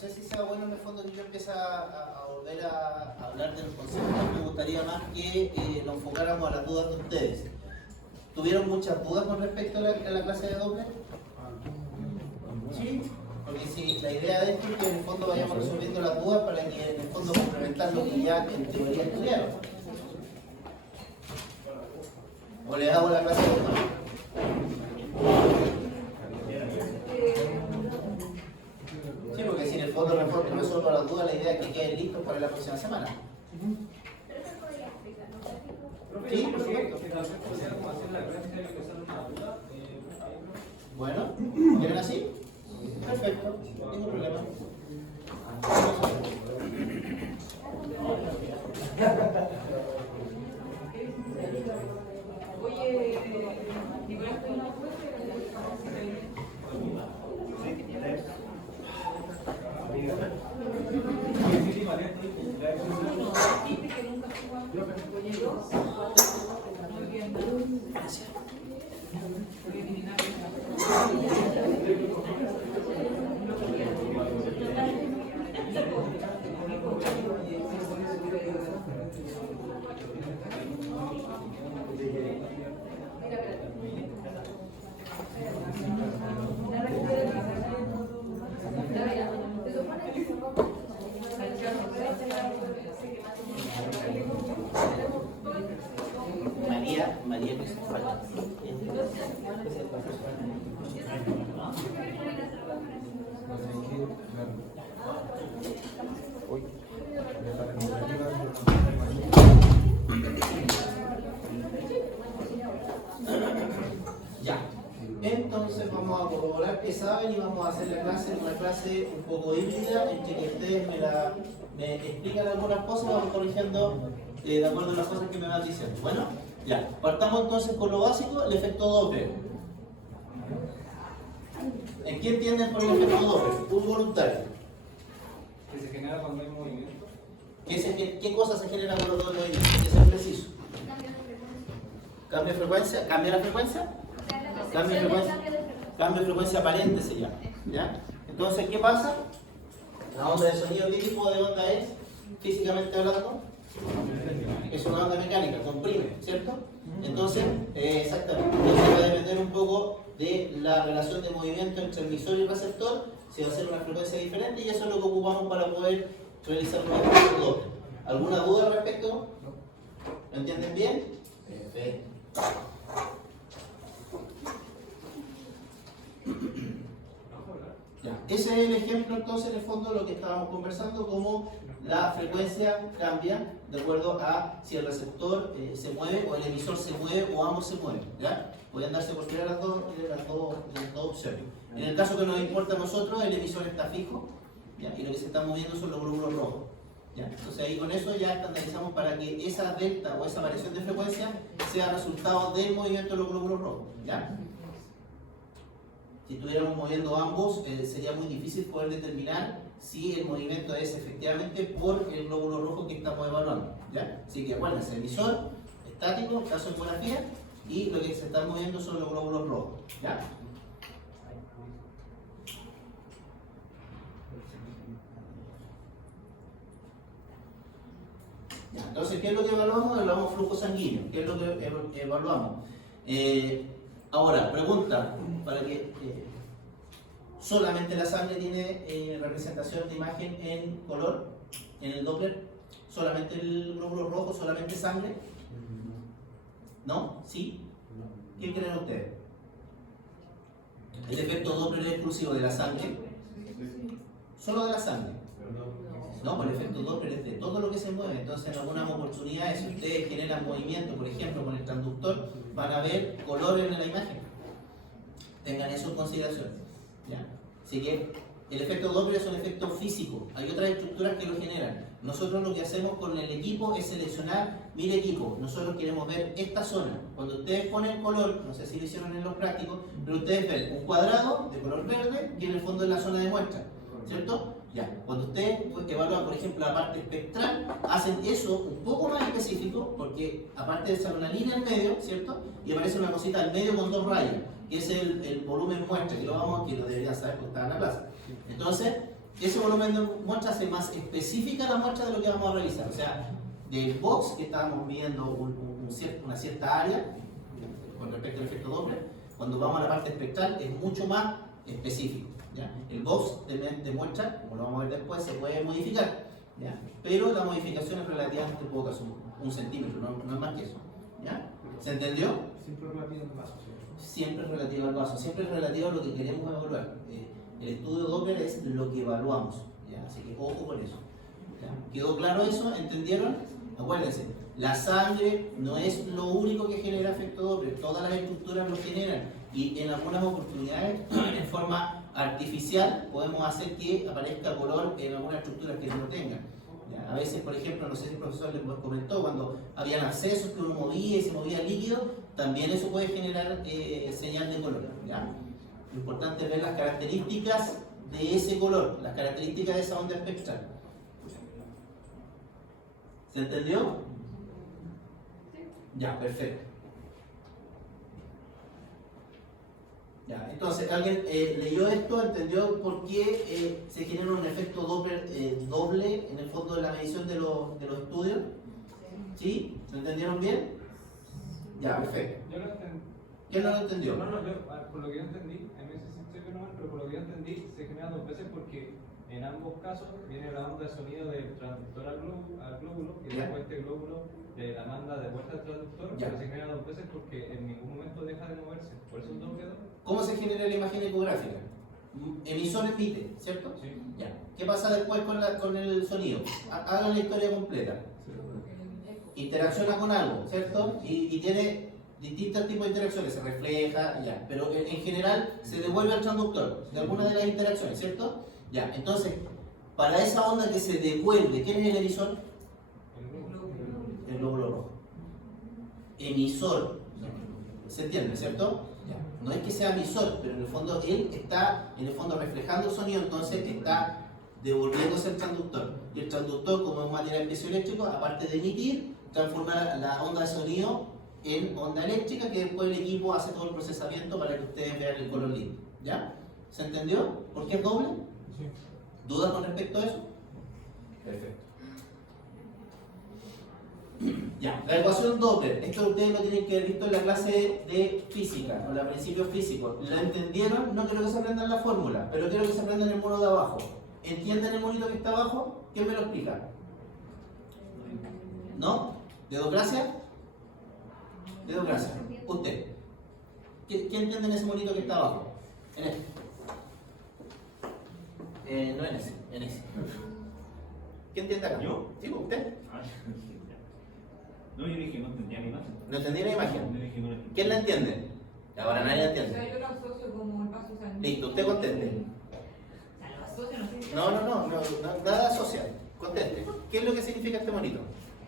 sé si sea bueno en el fondo que yo empiece a volver a hablar de los conceptos. Me gustaría más que nos enfocáramos a las dudas de ustedes. ¿Tuvieron muchas dudas con respecto a la clase de Doppler? Sí. Porque si la idea de esto es que en el fondo vayamos resolviendo las dudas para que en el fondo complementar lo que ya en teoría estudiaron. ¿O les hago la clase de Doppler? Sí, porque si en el fondo resuelvo las dudas, la idea es que queden listos para la próxima semana. Sí, por supuesto. Bueno, ¿quieren así? Perfecto, ningún problema. Oye, Nicolás, María que se falta. Ya, entonces vamos a corroborar que saben y vamos a hacer la clase, una clase un poco híbrida, entre que ustedes me explican algunas cosas y vamos corrigiendo de acuerdo a las cosas que me van diciendo. Bueno, ya, partamos entonces con lo básico, el efecto Doppler. ¿En qué entienden por el efecto Doppler? Un voluntario. Que se genera cuando hay movimiento. ¿Qué cosa se genera cuando todo el movimiento? Que sea preciso. ¿Cambio de frecuencia? ¿Cambia la frecuencia? Cambio de frecuencia. Cambio de frecuencia aparente se llama. ¿Ya? Entonces, ¿qué pasa? La onda de sonido, ¿qué tipo de onda es? Físicamente hablando, es una onda mecánica, comprime, ¿cierto? Entonces, exactamente. Entonces va a depender un poco de la relación de movimiento entre emisor y receptor, si va a ser una frecuencia diferente, y eso es lo que ocupamos para poder realizar un efecto Doppler. ¿Alguna duda al respecto? ¿Lo entienden bien? Perfecto. Ya. Ese es el ejemplo entonces en el fondo de lo que estábamos conversando, cómo la frecuencia cambia de acuerdo a si el receptor se mueve o el emisor se mueve o ambos se mueven. ¿Ya? Pueden darse por cualquiera de las dos opciones. En el caso que nos importa a nosotros, el emisor está fijo, ¿ya? Y lo que se está moviendo son los glóbulos rojos. ¿Ya? Entonces ahí con eso ya estandarizamos para que esa delta o esa variación de frecuencia sea resultado del movimiento de los glóbulos rojos. ¿Ya? Si estuviéramos moviendo ambos, sería muy difícil poder determinar si el movimiento es efectivamente por el glóbulo rojo que estamos evaluando. ¿Ya? Así que acuérdense, emisor estático, caso de ecografía, y lo que se está moviendo son los glóbulos rojos. ¿Ya? Entonces, ¿qué es lo que evaluamos? Evaluamos flujo sanguíneo. ¿Qué es lo que evaluamos? Ahora, pregunta, para que solamente la sangre tiene representación de imagen en color, en el Doppler, solamente el glóbulo rojo, solamente sangre. ¿No? ¿Sí? ¿Qué creen ustedes? ¿El efecto Doppler es exclusivo de la sangre? Solo de la sangre. No, por el efecto Doppler es de todo lo que se mueve. Entonces, en algunas oportunidades, si ustedes generan movimiento, por ejemplo, con el transductor, van a ver color en la imagen. Tengan eso en consideración. ¿Ya? Así que el efecto Doppler es un efecto físico. Hay otras estructuras que lo generan. Nosotros lo que hacemos con el equipo es seleccionar, mire equipo, nosotros queremos ver esta zona. Cuando ustedes ponen color, no sé si lo hicieron en los prácticos, pero ustedes ven un cuadrado de color verde que en el fondo es la zona de muestra. ¿Cierto? Ya, cuando ustedes evalúan, por ejemplo, la parte espectral, hacen eso un poco más específico, porque aparte de ser una línea en medio, ¿cierto? Y aparece una cosita al medio con dos rayas, que es el volumen muestra, que lo deberían saber porque está en la clase. Entonces, ese volumen de muestra hace más específica la muestra de lo que vamos a revisar. O sea, del box que estábamos midiendo una cierta área con respecto al efecto Doppler, cuando vamos a la parte espectral es mucho más específico. ¿Ya? El box de muestra, como lo vamos a ver después, se puede modificar, ¿ya? Pero la modificación es relativamente poca, son 1 centímetro, no es más que eso. ¿Ya? ¿Se entendió? Siempre relativo al vaso. Siempre es relativo al vaso, siempre es relativo a lo que queremos evaluar. El estudio Doppler es lo que evaluamos, ¿ya? Así que ojo con eso. ¿Ya? ¿Quedó claro eso? ¿Entendieron? Acuérdense, la sangre no es lo único que genera efecto Doppler, todas las estructuras lo generan y en algunas oportunidades, en forma artificial, podemos hacer que aparezca color en algunas estructuras que no lo tengan. ¿Ya? A veces, por ejemplo, no sé si el profesor les comentó, cuando habían accesos que uno movía y se movía líquido, también eso puede generar señal de color. ¿Ya? Lo importante es ver las características de ese color, las características de esa onda espectral. ¿Se entendió? Ya, perfecto. Ya, entonces, ¿alguien leyó esto? ¿Entendió por qué se genera un efecto Doppler doble en el fondo de la medición de los estudios? ¿Sí? ¿Lo entendieron bien? Ya, perfecto. Yo lo entendí. ¿Quién no lo entendió? No, por lo que yo entendí, a mí sí sé que no, pero por lo que yo entendí, se genera 2 veces porque en ambos casos viene la onda de sonido del transductor al glóbulo, y Ya. después este glóbulo la manda de vuelta al transductor, Ya. pero se genera 2 veces porque en ningún momento deja de moverse. Por eso es doble. ¿Cómo se genera la imagen ecográfica? Emisor emite, ¿cierto? Sí. Ya. ¿Qué pasa después con el sonido? Hagan la historia completa. Interacciona con algo, ¿cierto? Y tiene distintos tipos de interacciones, se refleja, ya. Pero en general se devuelve al transductor de alguna de las interacciones, ¿cierto? Ya. Entonces, para esa onda que se devuelve, ¿quién es el emisor? El glóbulo rojo. Emisor. ¿Se entiende, cierto? Ya. No es que sea emisor, pero en el fondo él está reflejando el sonido, entonces está devolviéndose al transductor. Y el transductor, como es un material piezoeléctrico, aparte de emitir, transforma la onda de sonido en onda eléctrica, que después el equipo hace todo el procesamiento para que ustedes vean el color limpio. ¿Ya? ¿Se entendió? ¿Por qué es doble? Sí. ¿Dudas con respecto a eso? Perfecto. Ya, la ecuación Doppler, esto ustedes lo tienen que haber visto en la clase de física, o la principios físicos. ¿Lo entendieron? No quiero que se aprendan la fórmula, pero quiero que se aprendan el mono de abajo. ¿Entienden el monito que está abajo? ¿Quién me lo explica? ¿No? ¿Dedocracia? Dedocracia. Usted. ¿Qué entiende en ese monito que está abajo? En este. No en ese, en ese. ¿Qué entiende acá? ¿Yo? Sí, usted. No, yo dije no entendía mi imagen. ¿No entendí la imagen? Yo dije no la ¿Quién la entiende? Ahora nadie la O sea, entiende. yo lo asocio como el vaso sanguíneo. Listo, usted conteste. O sea, lo asocio, no sé si- No, nada social. Conteste. ¿Qué es lo que significa este monito?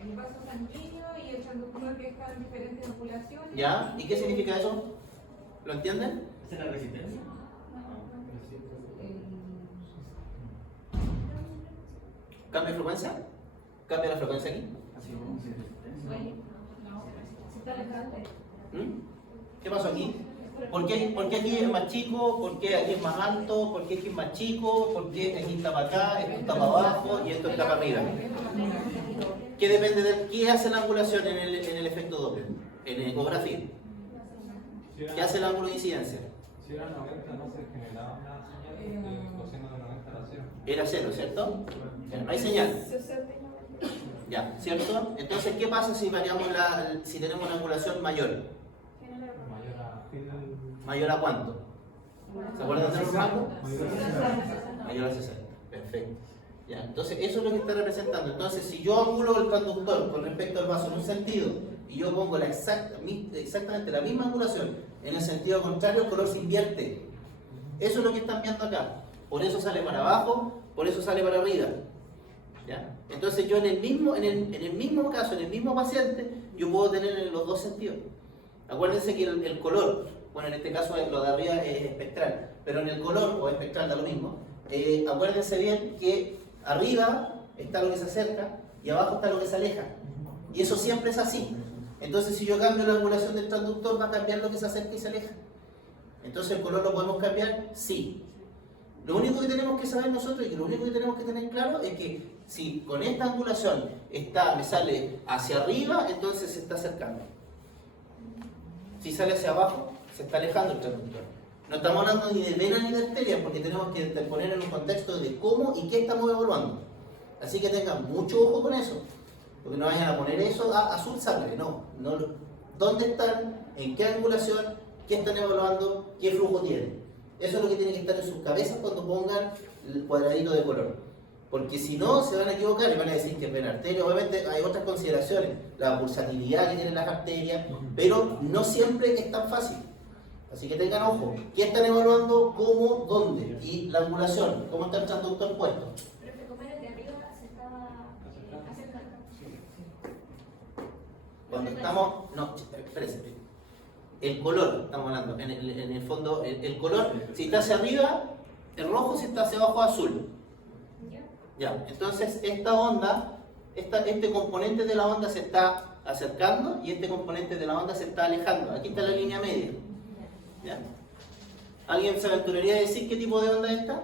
El vaso sanguíneo y el transductor que está en diferentes angulaciones. ¿Ya? ¿Y qué significa eso? ¿Lo entienden? ¿Esa es la resistencia? ¿Cambia de frecuencia? ¿Cambia la frecuencia aquí? Así como si resistencia. Se está alejando. ¿Mm? ¿Qué pasó aquí? ¿Por qué aquí es más chico? ¿Por qué aquí es más alto? ¿Por qué aquí es más chico? ¿Por qué aquí está para acá? Esto está para abajo y esto está para arriba. ¿Qué depende de qué hace la angulación en el efecto Doppler? En ecografía. ¿Qué hace el ángulo de incidencia? Si era 90 no se generaba una señal, el coseno de 90 era 0. Era 0, ¿cierto? No hay señal. Ya, ¿cierto? Entonces, ¿qué pasa si variamos si tenemos una angulación mayor? ¿Mayor a cuánto? ¿Se acuerdan de los rangos? Mayor a 60. Perfecto. Ya, entonces, eso es lo que está representando. Entonces, si yo angulo el transductor con respecto al vaso en un sentido y yo pongo exactamente la misma angulación en el sentido contrario, el color se invierte. Eso es lo que están viendo acá. Por eso sale para abajo, por eso sale para arriba. ¿Ya? Entonces yo en el mismo caso, en el mismo paciente, yo puedo tener en los dos sentidos. Acuérdense que el color, bueno, en este caso lo de arriba es espectral, pero en el color o espectral da lo mismo. Acuérdense bien que arriba está lo que se acerca y abajo está lo que se aleja. Y eso siempre es así. Entonces si yo cambio la angulación del transductor, va a cambiar lo que se acerca y se aleja. Entonces el color lo podemos cambiar, sí. Lo único que tenemos que saber nosotros y que lo único que tenemos que tener claro es que si con esta angulación me sale hacia arriba, entonces se está acercando. Si sale hacia abajo, se está alejando el transductor. No estamos hablando ni de vena ni de arteria porque tenemos que poner en un contexto de cómo y qué estamos evaluando. Así que tengan mucho ojo con eso. Porque no vayan a poner eso a azul sangre, no. ¿Dónde están? ¿En qué angulación? ¿Qué están evaluando? ¿Qué flujo tienen? Eso es lo que tiene que estar en sus cabezas cuando pongan el cuadradito de color. Porque si no, se van a equivocar y van a decir que es vena arteria. Obviamente hay otras consideraciones, la pulsatilidad que tienen las arterias, pero no siempre es tan fácil. Así que tengan ojo. ¿Qué están evaluando? ¿Cómo? ¿Dónde? Y la angulación. ¿Cómo está el transductor puesto? Pero este comer de arriba se estaba acercando. Cuando estamos... No, espérense. El color, estamos hablando. En el fondo, el color, si está hacia arriba, es rojo, si está hacia abajo, azul. Ya, entonces esta onda, este componente de la onda se está acercando y este componente de la onda se está alejando. Aquí está la línea media. ¿Ya? ¿Alguien se aventuraría a decir qué tipo de onda es esta?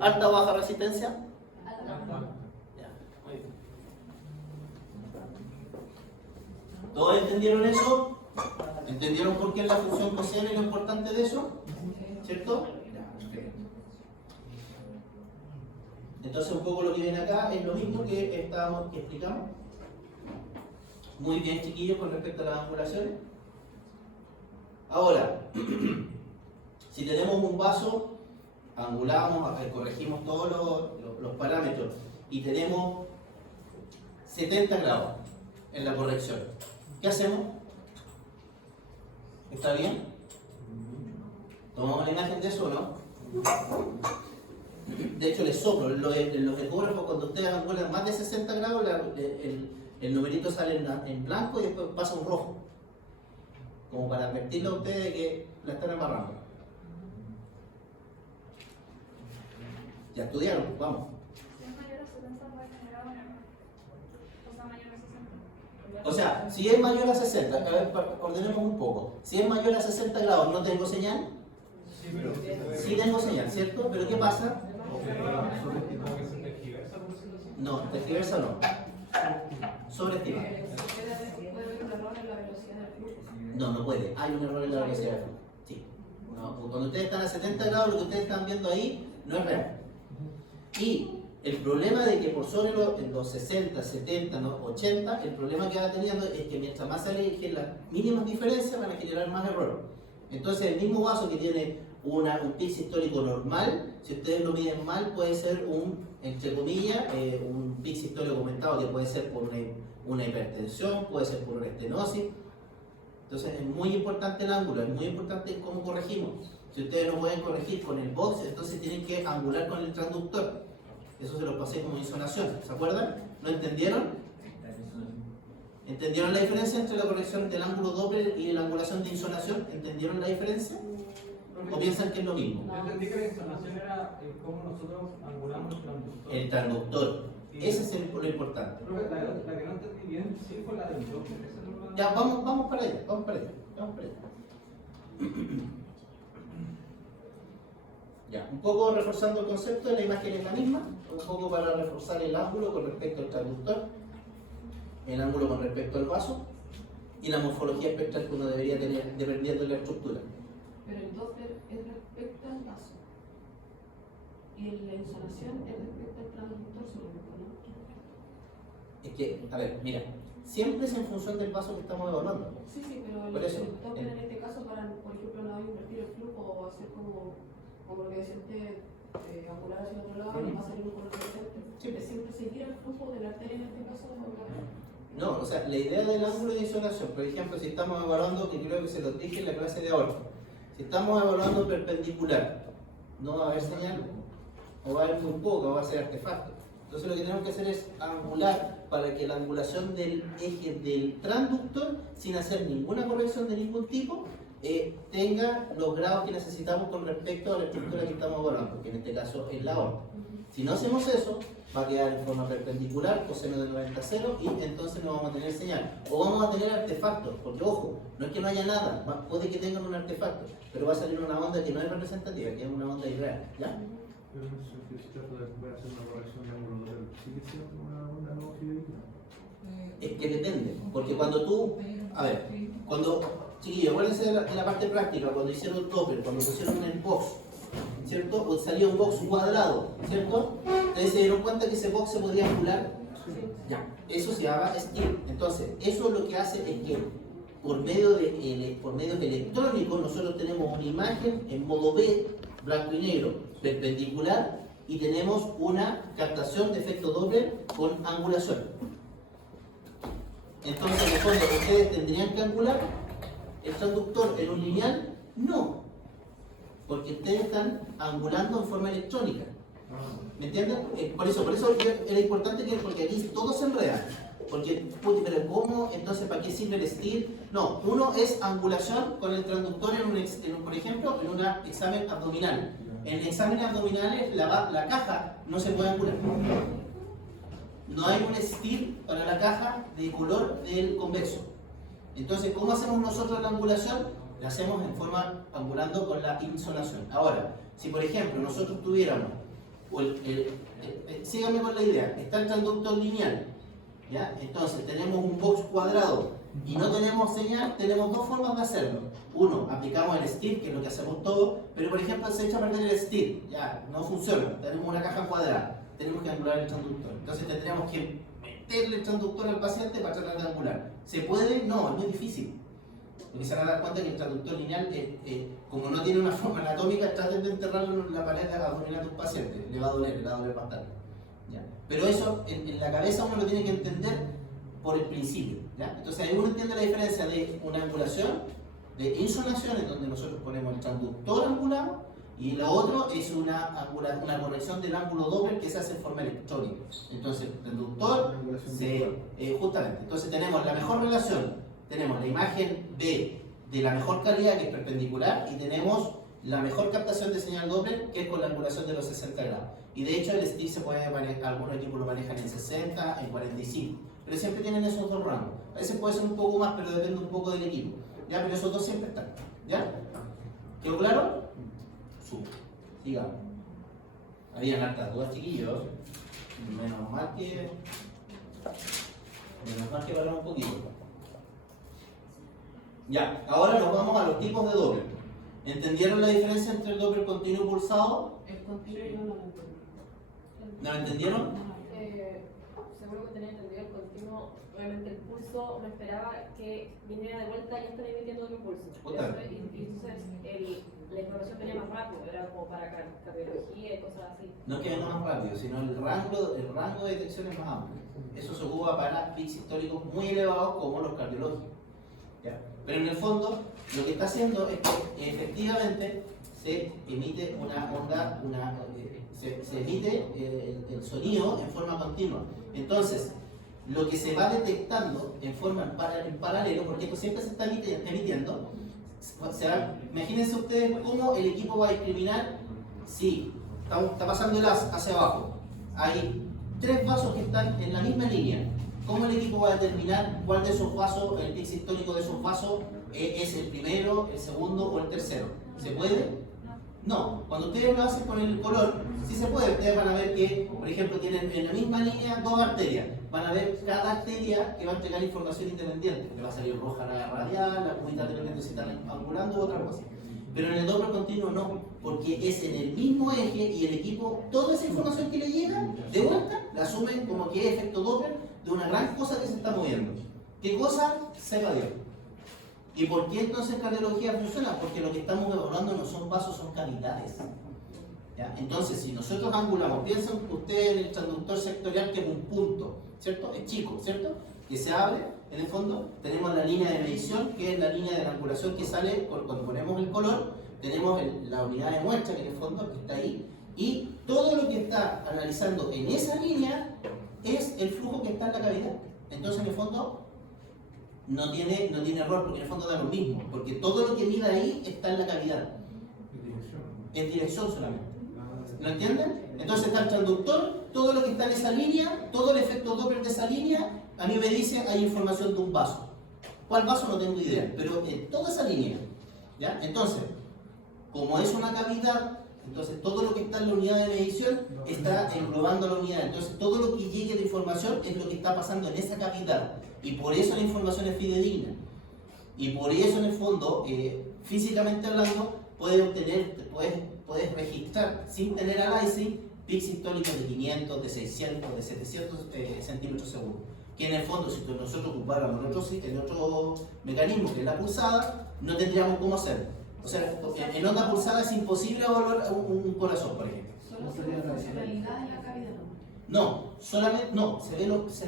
¿Alta o baja resistencia? Ya, muy bien. ¿Todos entendieron eso? ¿Entendieron por qué es la función coseno y lo importante de eso? ¿Cierto? Entonces un poco lo que viene acá es lo mismo que explicamos. Muy bien, chiquillos, con respecto a las angulaciones. Ahora, si tenemos un vaso, angulamos, corregimos todos los parámetros y tenemos 70 grados en la corrección. ¿Qué hacemos? ¿Está bien? ¿Tomamos la imagen de eso o no? De hecho, les soplo. En los ecógrafos, cuando ustedes angulan más de 60 grados, el numerito sale en blanco y después pasa un rojo. Como para advertirle a ustedes de que la están amarrando. Ya estudiaron, vamos. Si es mayor a 70 puede generar un error. O sea, mayor a 60. O sea, si es mayor a 60, a ver, ordenemos un poco. Si es mayor a 60 grados, ¿no tengo señal? Sí, pero Sí tengo señal, ¿cierto? ¿Pero qué pasa? como que se tergiversa, por decirlo así. No, tergiversa no. Sobreestima. Puede haber un error en la velocidad del flujo. No, no puede. Hay un error en la velocidad de flujo. Sí. No, cuando ustedes están a 70 grados, lo que ustedes están viendo ahí no es real. Y el problema de que por sobre los 60, 70, ¿no? 80, el problema que va teniendo es que mientras más se alejen las mínimas diferencias van a generar más error. Entonces el mismo vaso que tiene un pitch histórico normal, si ustedes lo miden mal, puede ser entre comillas, un pitch histórico aumentado que puede ser por una hipertensión, puede ser por una estenosis. Entonces es muy importante el ángulo, es muy importante cómo corregimos. Si ustedes no pueden corregir con el box, entonces tienen que angular con el transductor. Eso se lo pasé como insolación, ¿se acuerdan? ¿Lo entendieron? ¿Entendieron la diferencia entre la corrección del ángulo Doppler y la angulación de insolación? ¿Entendieron la diferencia? ¿O piensan que es lo mismo? Yo entendí que la instalación era cómo nosotros angulamos el transductor. El transductor. Ese es lo importante. Creo que la que no entendí bien sí fue la del Doppler. Esa no la... Ya, vamos para allá, vamos para allá. Ya, un poco reforzando el concepto, la imagen es la misma, un poco para reforzar el ángulo con respecto al transductor, el ángulo con respecto al vaso y la morfología espectral que uno debería tener dependiendo de la estructura. Pero el Doppler es respecto al vaso y la insolación es respecto al transductor solamente, ¿no? Es que, a ver, mira, siempre es en función del vaso que estamos evaluando. Sí, pero Por eso, el Doppler en este caso para, por ejemplo, no invertir el flujo o hacer como lo que decía usted, angular hacia el otro lado y va a salir un color diferente. Sí. Es siempre seguir el flujo de la arteria en este caso de angular. No, o sea, la idea del ángulo de insolación, por ejemplo, si estamos evaluando, que creo que se lo dije en la clase de ahora, si estamos evaluando perpendicular, no va a haber señal, o va a haber muy poco, o va a ser artefacto. Entonces lo que tenemos que hacer es angular para que la angulación del eje del transductor, sin hacer ninguna corrección de ningún tipo, tenga los grados que necesitamos con respecto a la estructura que estamos evaluando, que en este caso es la aorta. Si no hacemos eso, va a quedar en forma perpendicular, coseno de 90 a 0, y entonces no vamos a tener señal. O vamos a tener artefactos, porque ojo, no es que no haya nada, puede que tengan un artefacto, pero va a salir una onda que no es representativa, que es una onda irreal, ¿ya? Pero en ese sentido, si trato de hacer una corrección de ángulo doble, ¿sigue siendo una onda no fidedigna? Es que depende, porque cuando tú, a ver, cuando, chiquillos, acuérdense de la parte práctica, cuando hicieron Doppler, cuando pusieron el box, ¿cierto? O salía un box cuadrado, ¿cierto? Ustedes se dieron cuenta que ese box se podía angular. Ya, eso se llama STIR. Entonces, eso lo que hace es que por medios electrónicos nosotros tenemos una imagen en modo B, blanco y negro, perpendicular, y tenemos una captación de efecto Doppler con angulación. Entonces, en el fondo, ¿ustedes tendrían que angular el transductor en un lineal? No, porque ustedes están angulando en forma electrónica. ¿Me entienden? Por eso era importante que, porque aquí todo se enreda. Porque, pero ¿cómo? Entonces, ¿para qué sirve el STIR? No, uno es angulación con el transductor por ejemplo, en un examen abdominal. En exámenes abdominales, la caja no se puede angular. No hay un STIR para la caja de color del convexo. Entonces, ¿cómo hacemos nosotros la angulación? La hacemos en forma angulando con la insolación. Ahora, si por ejemplo nosotros tuviéramos, síganme con la idea, está el transductor lineal, ¿ya? Entonces tenemos un box cuadrado y no tenemos señal, tenemos dos formas de hacerlo. Uno, aplicamos el STIR, que es lo que hacemos todos, pero por ejemplo se echa a perder el STIR, ya no funciona, tenemos una caja cuadrada, tenemos que angular el transductor. Entonces tendríamos que meterle el transductor al paciente para tratar de angular. ¿Se puede? No, es muy difícil. Porque se van a dar cuenta que el transductor lineal, como no tiene una forma anatómica, traten de enterrarlo en la pared abdominal de un paciente, le va a doler bastante. ¿Ya? Pero eso en la cabeza uno lo tiene que entender por el principio. ¿Ya? Entonces ahí uno entiende la diferencia de una angulación, de insolación, en donde nosotros ponemos el transductor angulado, y lo otro es una corrección del ángulo Doppler que se hace en forma electrónica. Entonces, el transductor, justamente, entonces tenemos la mejor relación. Tenemos la imagen B de la mejor calidad, que es perpendicular, y tenemos la mejor captación de señal Doppler, que es con la angulación de los 60 grados. Y de hecho el STIR se puede manejar, algunos equipos lo manejan en 60, en 45, pero siempre tienen esos dos rangos. A veces puede ser un poco más, pero depende un poco del equipo. ¿Ya? Pero esos dos siempre están. ¿Ya? ¿Quedó claro? Súper. Sigamos. Habían hartas dudas, chiquillos. Menos mal que paramos un poquito. Ya, ahora nos vamos a los tipos de Doppler. ¿Entendieron la diferencia entre el Doppler continuo y pulsado? El continuo yo no lo entendí. ¿No lo entendieron? Seguro que tenía entendido el continuo, obviamente el pulso, me esperaba que viniera de vuelta y ya estaba emitiendo otro pulso. Y entonces la información venía más rápido, era como para cardiología y cosas así. No es que venga más rápido, sino el rango de detección es más amplio. Eso se ocupa para pics históricos muy elevados como los cardiológicos. ¿Ya? Pero en el fondo, lo que está haciendo es que efectivamente se emite una onda, se emite el sonido en forma continua. Entonces, lo que se va detectando en paralelo, porque esto siempre se está emitiendo, imagínense ustedes cómo el equipo va a discriminar si está pasando el haz hacia abajo. Hay tres vasos que están en la misma línea. ¿Cómo el equipo va a determinar cuál de esos vasos, el pix histórico de esos vasos, es el primero, el segundo o el tercero? ¿Se puede? No. Cuando ustedes lo hacen con el color, sí se puede. Ustedes van a ver que, por ejemplo, tienen en la misma línea dos arterias. Van a ver cada arteria que va a entregar información independiente. Le va a salir roja la radial, la cubita dependiendo si están angulando o otra cosa. Pero en el Doppler continuo no, porque es en el mismo eje y el equipo, toda esa información que le llega, de vuelta, la asumen como que es efecto Doppler de una gran cosa que se está moviendo. ¿Qué cosa? Sepa Dios. ¿Y por qué entonces cardiología funciona? Porque lo que estamos evaluando no son vasos, son cavidades. ¿Ya? Entonces, si nosotros angulamos, piensen ustedes en el transductor sectorial que es un punto, ¿cierto? Es chico, ¿cierto? Que se abre, en el fondo, tenemos la línea de medición, que es la línea de la angulación que sale cuando ponemos el color, tenemos la unidad de muestra, que en el fondo que está ahí, y todo lo que está analizando en esa línea es el flujo que está en la cavidad. Entonces, en el fondo, no tiene error, porque en el fondo da lo mismo, porque todo lo que mida ahí está en la cavidad. En dirección solamente. ¿Lo entienden? Entonces está el transductor, todo lo que está en esa línea, todo el efecto Doppler de esa línea, a mí me dice hay información de un vaso. ¿Cuál vaso? No tengo idea, pero en toda esa línea. ¿Ya? Entonces, como es una cavidad, Entonces, todo lo que está en la unidad de medición está englobando la unidad. Entonces, todo lo que llegue de información es lo que está pasando en esa cavidad. Y por eso la información es fidedigna. Y por eso, en el fondo, físicamente hablando, puedes registrar sin tener aliasing pics históricos de 500, de 600, de 700 centímetros segundo. Que en el fondo, si nosotros ocupáramos el otro mecanismo, que es la pulsada, no tendríamos cómo hacerlo. O sea, en onda pulsada es imposible evaluar un corazón, por ejemplo. Solo se ve funcionalidad en la cavidad. No, solamente, no, se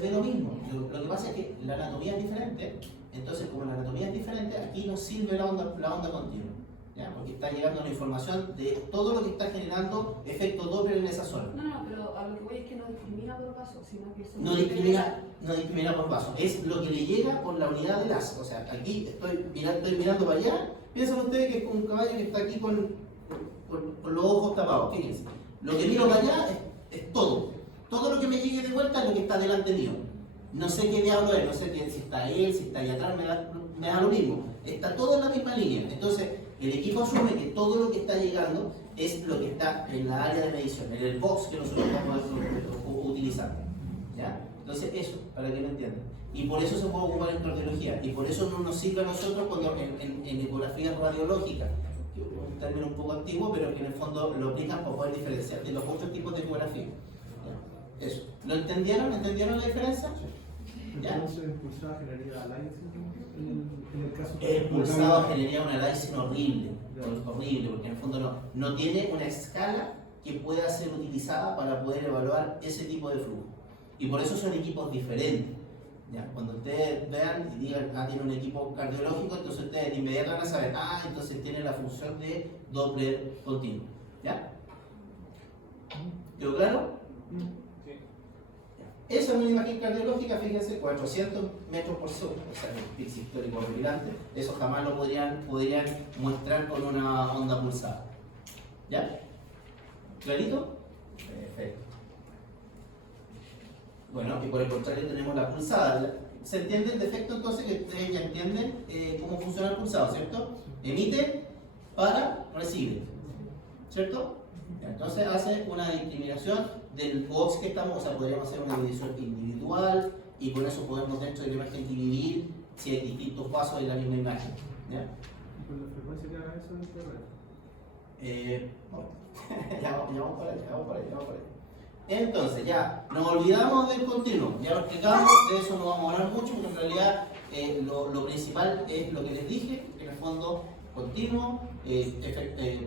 ve lo mismo. Lo que pasa es que la anatomía es diferente. Entonces, como la anatomía es diferente, aquí nos sirve la onda continua. ¿Ya? Porque está llegando la información de todo lo que está generando efecto Doppler en esa zona. No, pero a lo que voy es que no discrimina por vaso, sino que No discrimina por vaso. Es lo que le llega por la unidad de las. O sea, aquí estoy mirando para allá. Piensen ustedes que es como un caballo que está aquí con los ojos tapados. Fíjense. Lo que miro para allá es todo. Todo lo que me llegue de vuelta es lo que está delante mío. No sé qué diablo es, no sé si está él, si está ahí atrás, me da lo mismo. Está todo en la misma línea. Entonces, el equipo asume que todo lo que está llegando es lo que está en la área de medición, en el box que nosotros estamos utilizando. ¿Ya? Entonces, eso, para que lo entiendan. Y por eso se puede ocupar en cardiología. Y por eso no nos sirve a nosotros cuando en ecografía radiológica, que es un término un poco antiguo, pero que en el fondo lo aplican para poder diferenciar de los otros tipos de ecografía. ¿Ya? Eso. ¿Lo entendieron? ¿Entendieron la diferencia? ¿Ya? Entonces, el pulsado generaría aliasing en el caso El pulsado generaría un aliasing horrible, porque en el fondo no tiene una escala que pueda ser utilizada para poder evaluar ese tipo de flujo. Y por eso son equipos diferentes. ¿Ya? Cuando ustedes vean y digan, tiene un equipo cardiológico, entonces ustedes de inmediato van a saber, entonces tiene la función de Doppler continuo. ¿Ya? ¿Quedó claro? Sí. Esa es una imagen cardiológica, fíjense, 400 metros por segundo, o sea, el pic histórico horripilante. Eso jamás lo podrían mostrar con una onda pulsada. ¿Ya? ¿Clarito? Perfecto. Bueno, y por el contrario tenemos la pulsada. ¿Se entiende el defecto entonces? Que ustedes ya entienden cómo funciona el pulsado, ¿cierto? Emite para recibe, ¿cierto? Entonces hace una discriminación del box que estamos, o sea, podríamos hacer una división individual y con eso podemos dentro de la imagen dividir si hay distintos pasos en la misma imagen. ¿Ya? ¿Y con la frecuencia que haga eso en el correo? Ya vamos por ahí. Entonces, ya, nos olvidamos del continuo, ya lo explicamos, de eso no vamos a hablar mucho, porque en realidad lo principal es lo que les dije, en el fondo continuo,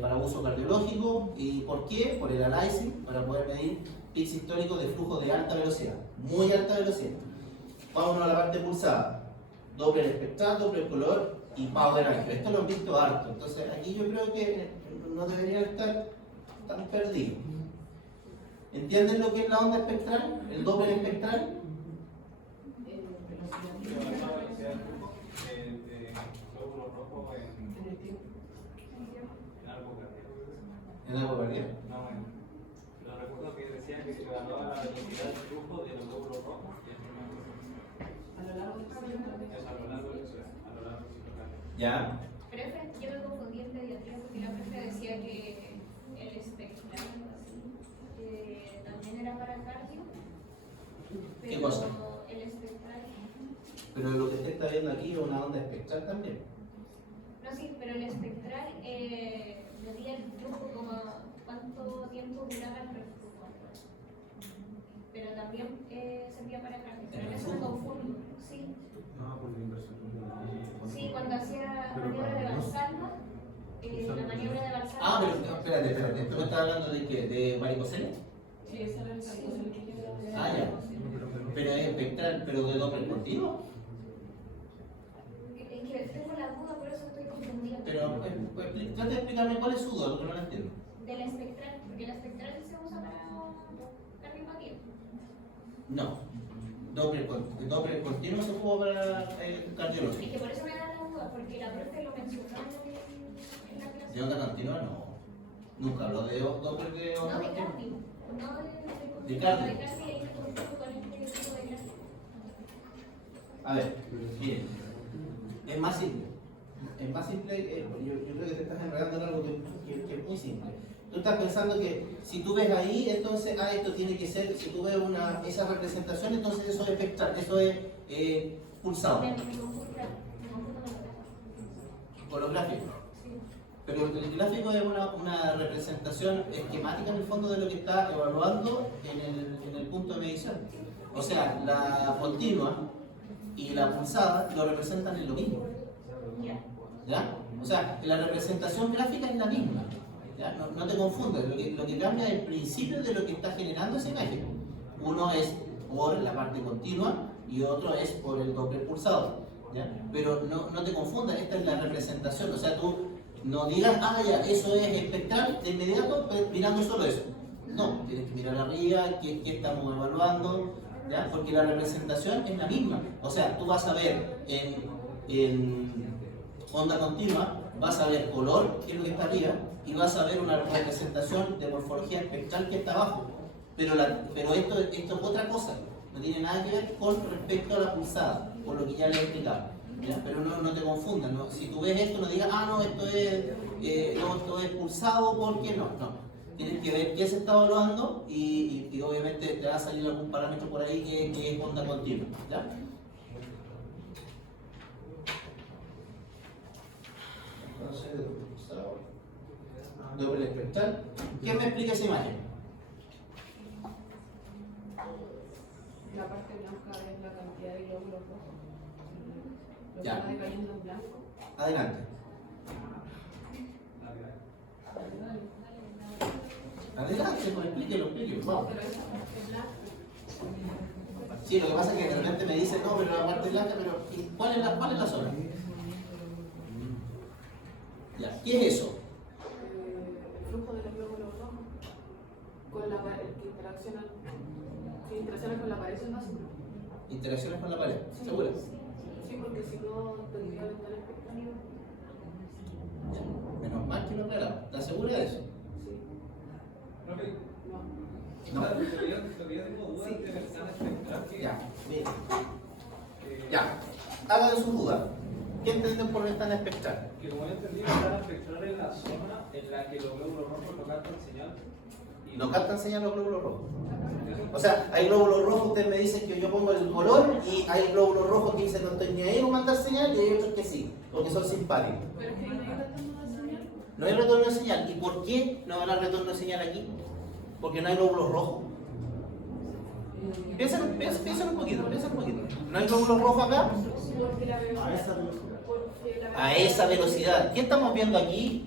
para uso cardiológico. ¿Y por qué? Por el aliasing, para poder medir pics históricos de flujo de alta velocidad, muy alta velocidad. Vámonos a la parte pulsada, Doppler espectral, Doppler color y power angio. Esto lo han visto harto, entonces aquí yo creo que no deberían estar tan perdidos. ¿Entienden lo que es la onda espectral? ¿El Doppler espectral? Glóbulos rojos en algo cardíaco. ¿En algo cardíaco? No, bueno. Lo recuerdo que decía que se evaluaba la velocidad del flujo de los glóbulos rojos y A lo largo del cambio. eso a lo largo del ciclo cardíaco. ¿Ya? Profe, yo me confundí en pediatría porque la profe decía que el espectral también era para cardio. ¿Qué cosa? El espectral. Pero lo que usted está viendo aquí es una onda espectral también. No, sí, pero el espectral medía el flujo como cuánto tiempo duraba el reflujo. Pero también servía para cardio. Pero en eso me confundo. Sí. Por la inversión. Sí, cuando hacía maniobra de Valsalva, la maniobra de Valsalva. Pero espérate. ¿Tú me estás hablando de qué? ¿De varicocele? Sí, esa era el cálculo que yo Ya. Pero es espectral, pero de Doppler continuo. Es que tengo la duda, por eso estoy confundida. Pero, trata de explicarme cuál es su duda, porque no la entiendo. Del espectral, porque el espectral se usa para cardiopatía. No. Doppler continuo se ocupa para cardiología. Es que por eso me da la duda, porque la profe lo mencionaba en la clase. ¿De onda continua? No. Nunca habló de Doppler de No, onda de continua. cardio. No De cardio. De cardio y ahí me confundo con este tipo de cardio. A ver, miren. Es más simple. Yo creo que te estás enredando en algo que es muy simple. Tú estás pensando que si tú ves ahí, entonces, esto tiene que ser, si tú ves esa representación, entonces eso es espectral, eso es pulsado, holográfico. Pero el gráfico es una representación esquemática en el fondo de lo que está evaluando en el punto de medición. O sea, la continua y la pulsada lo representan en lo mismo. ¿Ya? O sea, la representación gráfica es la misma. ¿Ya? No te confundas, lo que cambia es el principio de lo que está generando esa imagen. Uno es por la parte continua y otro es por el Doppler pulsado. ¿Ya? Pero no te confundas, esta es la representación. O sea, tú no digas, ya, eso es espectral de inmediato mirando solo eso. No, tienes que mirar arriba, qué estamos evaluando, ¿ya? Porque la representación es la misma. O sea, tú vas a ver en onda continua, vas a ver color, que es lo que está arriba, y vas a ver una representación de morfología espectral que está abajo. Pero esto es otra cosa, no tiene nada que ver con respecto a la pulsada, por lo que ya le he explicado. ¿Ya? Pero no te confundas, ¿no? Si tú ves esto, no digas, no, esto es pulsado, ¿por qué no? No. Tienes que ver qué se está evaluando y obviamente te va a salir algún parámetro por ahí que es onda continua. ¿Ya? Entonces, doble espectral. ¿Quién me explica esa imagen? La parte blanca es la cantidad de glóbulos rojos. Lo que Ya. va decayendo en blanco. Adelante. Adelante, pues explíquelo. No, pero esa parte blanca. Sí, lo que pasa es que de repente me dicen, no, pero la parte blanca, pero ¿cuál es la zona? Ya, ¿qué es eso? El flujo de los glóbulos rojos con la que interacciona con la pared básica. Interacciones con la pared, Sí. ¿segura? Sí, porque si no tendría ventana espectativa. Menos mal que lo aclaramos. ¿Estás segura de eso? Sí. Profe, No. todavía tengo dudas Sí. de ventana espectral que... Ya, bien. Ya, hagan su duda. ¿Qué entienden por ventana espectral? Que como yo entendí, ventana espectral es la zona en la que los glóbulos rojos no captan señal. Y ¿No captan señal los glóbulos rojos? O sea, hay glóbulos rojos, ustedes me dicen que yo pongo el color y hay glóbulos rojos que dicen no estoy ni ahí con mandar señal y hay otros que sí, porque son simpáticos. Pero es que ahí no hay retorno de señal. No hay retorno de señal. ¿Y por qué no habrá retorno de señal aquí? Porque no hay glóbulos rojos. Piensen un poquito. ¿No hay glóbulos rojos acá? Porque la velocidad. A esa velocidad. A esa velocidad. ¿Qué estamos viendo aquí?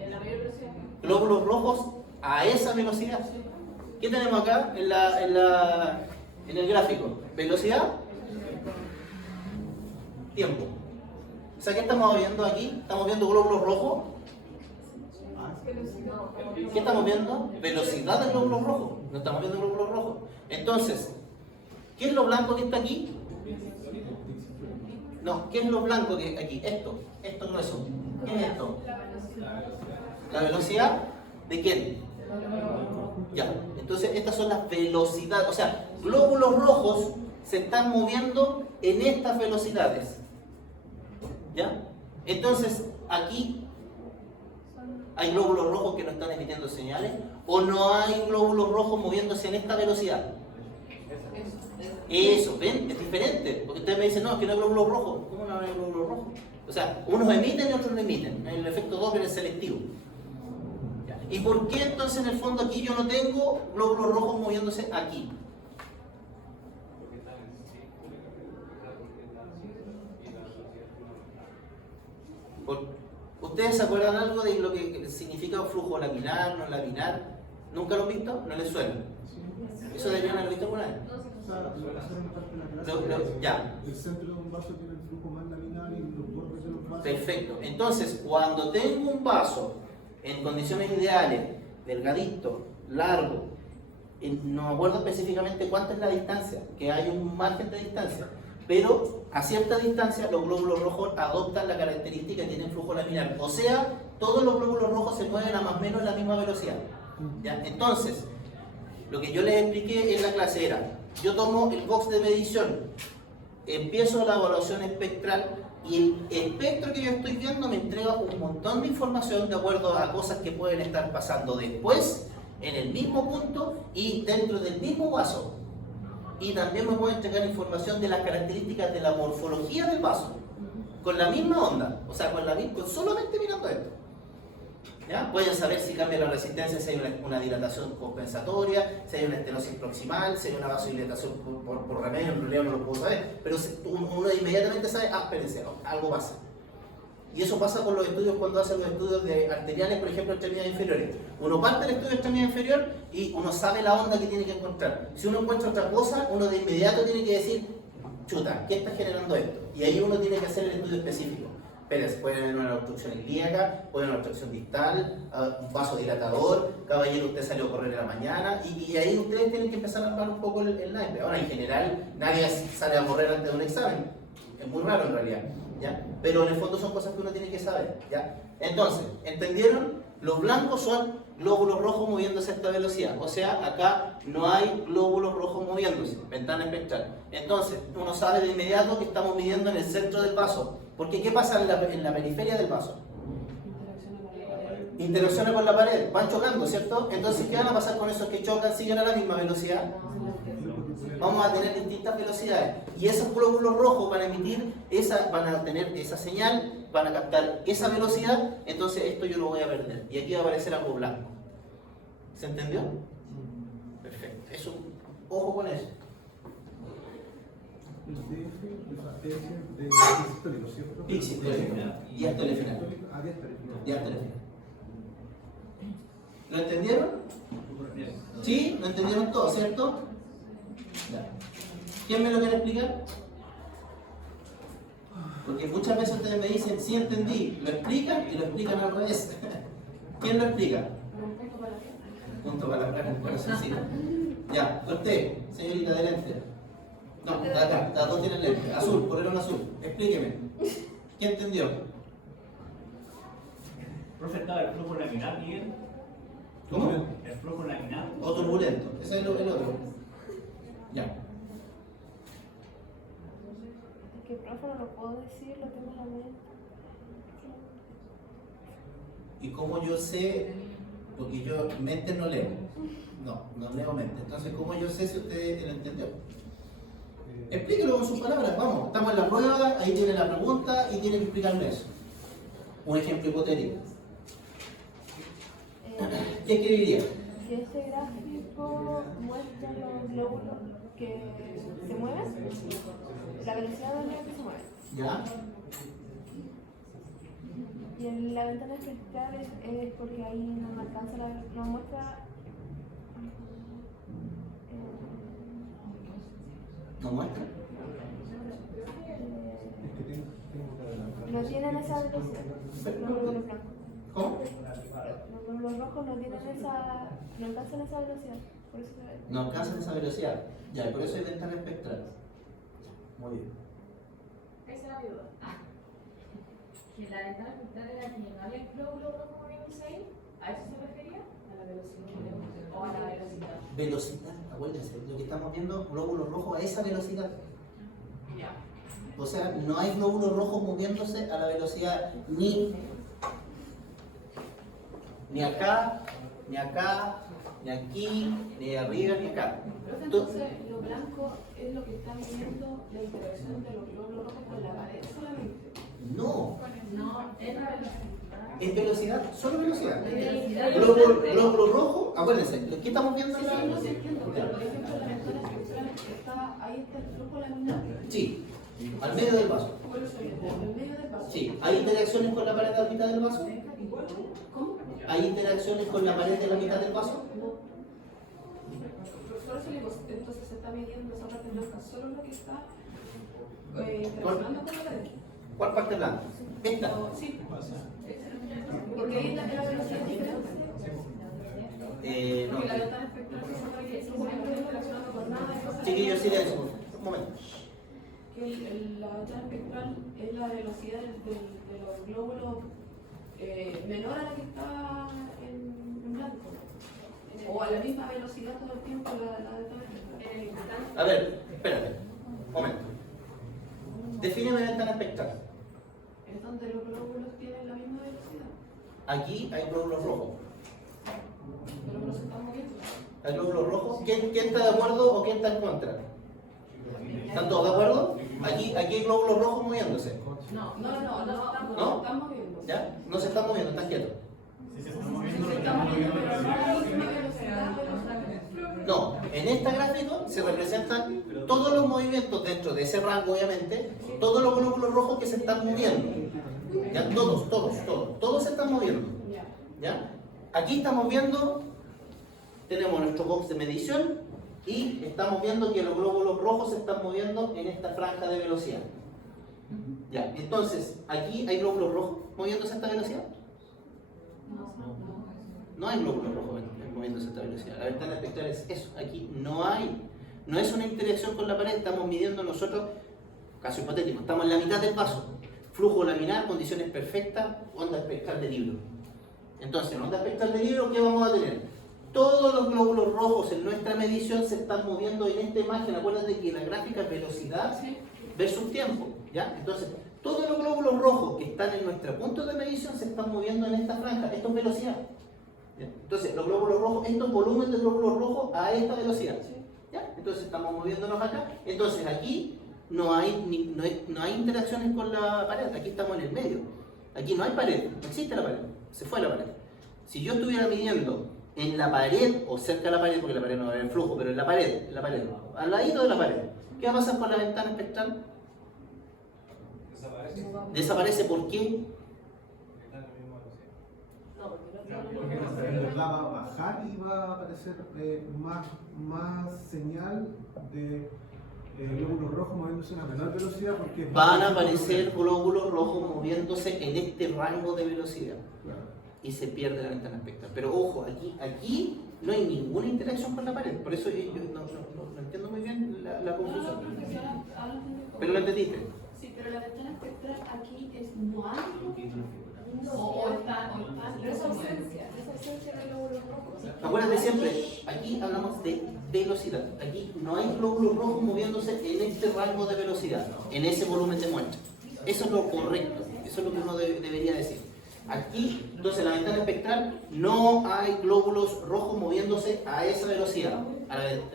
En la mayor velocidad. Glóbulos rojos a esa velocidad. ¿Qué tenemos acá en el gráfico? Velocidad, tiempo. O sea, ¿qué estamos viendo aquí? ¿Estamos viendo glóbulos rojos? ¿Qué estamos viendo? Velocidad de glóbulos rojos. No estamos viendo glóbulos rojos. Entonces, ¿qué es lo blanco que está aquí? No, ¿qué es lo blanco que aquí? Esto grueso. ¿Qué es esto? ¿La velocidad de quién? Ya, entonces estas son las velocidades, o sea, glóbulos rojos se están moviendo en estas velocidades. ¿Ya? Entonces, aquí hay glóbulos rojos que no están emitiendo señales o no hay glóbulos rojos moviéndose en esta velocidad. Eso, ¿ven? Es diferente, porque ustedes me dicen, no, es que no hay glóbulos rojos. ¿Cómo no hay glóbulos rojos? O sea, unos emiten y otros no emiten. El efecto Doppler es selectivo. ¿Y por qué entonces en el fondo aquí yo no tengo glóbulos rojos moviéndose aquí? Porque están en círculo porque están en círculo y la velocidad es una. ¿Ustedes se acuerdan algo de lo que significa un flujo laminar, no laminar? ¿Nunca lo han visto? ¿No les suena? ¿Eso deberían haberlo visto alguna vez? Ya. El centro de un vaso tiene el flujo más laminar y los bordes de los vasos. Perfecto. Entonces, cuando tengo un vaso en condiciones ideales, delgadito, largo, no me acuerdo específicamente cuánta es la distancia, que hay un margen de distancia, pero a cierta distancia los glóbulos rojos adoptan la característica y tienen flujo laminar. O sea, todos los glóbulos rojos se mueven a más o menos la misma velocidad. ¿Ya? Entonces, lo que yo les expliqué en la clase era, yo tomo el box de medición, empiezo la evaluación espectral Y el espectro que yo estoy viendo me entrega un montón de información de acuerdo a cosas que pueden estar pasando después, en el mismo punto y dentro del mismo vaso. Y también me puede entregar información de las características de la morfología del vaso, con la misma onda, o sea, con solamente mirando esto. ¿Ya? Pueden saber si cambia la resistencia, si hay una dilatación compensatoria, si hay una estenosis proximal, si hay una vasodilatación por remedio, en realidad no lo puedo saber, pero uno inmediatamente sabe, espérense, algo pasa. Y eso pasa con los estudios cuando hacen los estudios de arteriales, por ejemplo, extremidades inferiores. Uno parte del estudio de extremidad inferior y uno sabe la onda que tiene que encontrar. Si uno encuentra otra cosa, uno de inmediato tiene que decir, chuta, ¿qué está generando esto? Y ahí uno tiene que hacer el estudio específico. Pero puede haber una obstrucción ilíaca, puede haber una obstrucción distal, un vasodilatador, caballero, usted salió a correr en la mañana, y ahí ustedes tienen que empezar a armar un poco el naipe. Ahora, en general, nadie sale a correr antes de un examen. Es muy raro en realidad. ¿Ya? Pero en el fondo son cosas que uno tiene que saber, ¿ya? Entonces, ¿entendieron? Los blancos son glóbulos rojos moviéndose a esta velocidad, o sea, acá no hay glóbulos rojos moviéndose, ventana espectral. Entonces, uno sabe de inmediato que estamos midiendo en el centro del vaso, porque ¿qué pasa en la periferia del vaso? Interacciones con la pared, van chocando, ¿cierto? Entonces, ¿qué van a pasar con esos que chocan? ¿Siguen a la misma velocidad? Vamos a tener distintas velocidades y esos glóbulos rojos van a tener esa señal, van a captar esa velocidad, entonces esto yo lo voy a perder y aquí va a aparecer algo blanco. ¿Se entendió? Perfecto. Eso, ojo con eso. El DF es de histórico, ¿cierto? Histórico. Diástole final. Diástole final. Diástole final. ¿Lo entendieron? ¿Sí? ¿Lo entendieron todo, cierto? Ya. ¿Quién me lo quiere explicar? Porque muchas veces ustedes me dicen, sí entendí, lo explican y lo explican al revés. ¿Quién lo explica? Punto para la plana, por eso sí. Ya, usted, señorita de lente. No, de acá, las dos tienen lente. Azul, polerón azul. Explíqueme. ¿Quién entendió? Profe, estaba el flujo laminar, Miguel. ¿Cómo? El flujo laminar. O turbulento. Ese es el otro. Ya. Es que, profe, no lo puedo decir, lo tengo en la mente. ¿Y cómo yo sé? Porque yo mente no leo. No leo mente. Entonces, ¿cómo yo sé si usted lo entendió? Explíquelo con sus palabras, vamos. Estamos en la prueba, ahí tiene la pregunta y tiene que explicarme eso. Un ejemplo hipotético. ¿Qué escribiría? Que ese gráfico muestra los glóbulos que se mueven, la velocidad de la que se mueven. ¿Ya? Y en la ventana espectral es porque ahí no me alcanza no muestra. ¿No muestra? No tienen esa velocidad. Los glóbulos blancos. ¿Cómo? Los glóbulos rojos no tienen esa. No alcanzan esa velocidad. Por eso se ve. No alcanzan esa velocidad. Ya, y por eso hay ventana espectral. Muy bien. Esa era mi duda. Que la ventana espectral era que no había glóbulo rojo moviéndose ahí. ¿A eso se refería? ¿A la velocidad? ¿O a la velocidad? Velocidad, acuérdense, lo que estamos viendo, glóbulos rojos a esa velocidad. Ya. O sea, no hay glóbulos rojos moviéndose a la velocidad ni acá, ni acá, ni aquí, ni arriba, ni acá. Entonces, lo blanco es lo que está midiendo la interacción de los glóbulos rojos con la pared solamente. No, No, es la velocidad. es velocidad, solo velocidad. Velocidad. Glóbulo rojo, acuérdense, ¿qué estamos viendo en la Sí, no se entiende, pero por ejemplo, la ventana espectral está, ahí está el flujo laminar. Sí, al medio del vaso. Por eso, en el medio del vaso. Sí, ¿hay interacciones con la pared de la mitad del vaso? ¿Cómo? ¿Hay interacciones con la pared de la mitad del vaso? Por eso digo, entonces se está midiendo esa parte blanca, solo lo que está interaccionando con la pared. ¿Cuál parte blanca? Esta. Sí, porque ahí la velocidad es diferente. No. Porque la ventana espectral se supone que no está interaccionando con nada. Chiquillos, silencio. Un momento. Que la ventana espectral es la velocidad de los glóbulos menor a la que está en blanco. O a la misma velocidad todo el tiempo la ventana espectral. A ver, espérate. Un momento. Defíneme ventana espectral. es donde los glóbulos tienen la misma velocidad. Aquí hay glóbulos rojos. Pero no se están moviendo. ¿Hay glóbulos rojos? ¿Quién está de acuerdo o quién está en contra? ¿Están todos de acuerdo? Aquí hay glóbulos rojos moviéndose. No ¿No? están moviendo. ¿Ya? No se están moviendo, están quietos. Se están moviendo, pero no a la misma velocidad. No, en este gráfico se representan todos los movimientos dentro de ese rango, obviamente, todos los glóbulos rojos que se están moviendo. ¿Ya? Todos se están moviendo. ¿Ya? Aquí estamos viendo, tenemos nuestro box de medición y estamos viendo que los glóbulos rojos se están moviendo en esta franja de velocidad. ¿Ya? Entonces, aquí hay glóbulos rojos moviéndose a esta velocidad. No hay glóbulos rojos moviéndose a esta velocidad. La ventana espectral es eso. Aquí no hay. No es una interacción con la pared. Estamos midiendo nosotros, caso hipotético, estamos en la mitad del vaso. Flujo laminar, condiciones perfectas, onda espectral de libro. Entonces, en onda espectral de libro, ¿qué vamos a tener? Todos los glóbulos rojos en nuestra medición se están moviendo en esta imagen. Acuérdate que la gráfica es velocidad versus tiempo. ¿Ya? Entonces, todos los glóbulos rojos que están en nuestro punto de medición se están moviendo en esta franja. Esto es velocidad. ¿Ya? Entonces, los glóbulos rojos, estos volúmenes de glóbulos rojos a esta velocidad. ¿Ya? Entonces, estamos moviéndonos acá. Entonces, aquí no hay interacciones con la pared. Aquí estamos en el medio. Aquí no hay pared. No existe la pared. Se fue la pared. Si yo estuviera midiendo en la pared o cerca de la pared, porque la pared no va a haber flujo, pero en la pared, al ladito de la pared, ¿qué va a pasar con la ventana espectral? Desaparece. Desaparece. ¿Por qué? Está en la misma velocidad. No, porque no Porque en verdad va a bajar y va a aparecer más señal de glóbulos rojos moviéndose a una menor velocidad porque Van a aparecer glóbulos rojos moviéndose en este rango de velocidad. Claro. Y se pierde la ventana espectral. Pero ojo, aquí no hay ninguna interacción con la pared. Por eso yo no entiendo muy bien la confusión. Pero lo entendiste. Sí, pero la ventana espectral aquí es no hay. O está. esa ausencia de glóbulos rojos. Acuérdate siempre, aquí hablamos de velocidad. Aquí no hay glóbulos rojos moviéndose en este rango de velocidad, en ese volumen de muestra. Eso es lo correcto, eso es lo que uno debería decir. Aquí, entonces, en la ventana espectral no hay glóbulos rojos moviéndose a esa velocidad,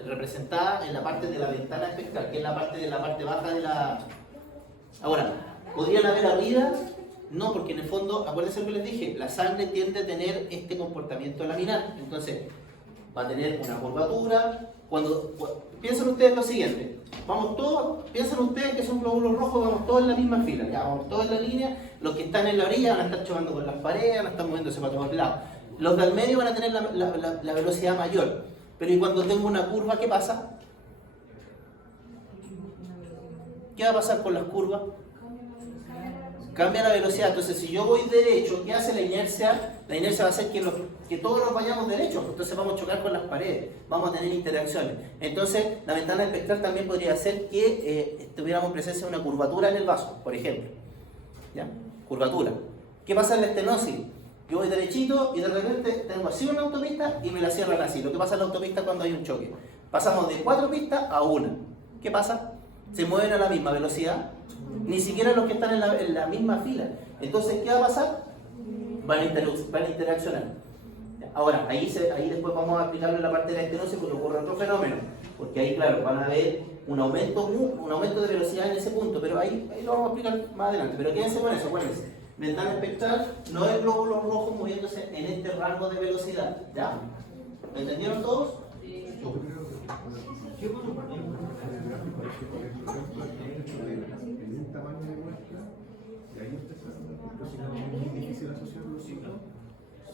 representada en la parte de la ventana espectral, que es la parte baja de la... Ahora, ¿podrían haber arriba? No, porque en el fondo, acuérdense lo que les dije, la sangre tiende a tener este comportamiento laminar. Entonces, va a tener una curvatura. Piensen ustedes lo siguiente, piensen ustedes que son glóbulos rojos, vamos todos en la misma fila, ya vamos todos en la línea. Los que están en la orilla van a estar chocando con las paredes, van a estar moviéndose para todos lados. Los del medio van a tener la velocidad mayor. Pero ¿y cuando tengo una curva, qué pasa? ¿Qué va a pasar con las curvas? Cambia la velocidad. Entonces, si yo voy derecho, ¿qué hace la inercia? La inercia va a hacer que todos nos vayamos derechos. Entonces vamos a chocar con las paredes, vamos a tener interacciones. Entonces, la ventana espectral también podría hacer que tuviéramos presencia de una curvatura en el vaso, por ejemplo. ¿Ya? Curvatura. ¿Qué pasa en la estenosis? Yo voy derechito y de repente tengo así una autopista y me la cierran así. Lo que pasa en la autopista cuando hay un choque. Pasamos de 4 pistas a 1. ¿Qué pasa? Se mueven a la misma velocidad. Ni siquiera los que están en la misma fila. Entonces, ¿qué va a pasar? Van a interaccionar. Ahora, ahí después vamos a aplicarlo en la parte de la estenosis porque ocurre otro fenómeno. Porque ahí, claro, van a haber un aumento de velocidad en ese punto, pero ahí lo vamos a explicar más adelante. Pero quédense con eso, acuérdense. Ventana espectral no es glóbulos rojos moviéndose en este rango de velocidad. ¿Ya? ¿Lo entendieron todos? Yo creo que en un tamaño de muestra, y ahí empezando, porque si no es muy difícil asociar los ciclos a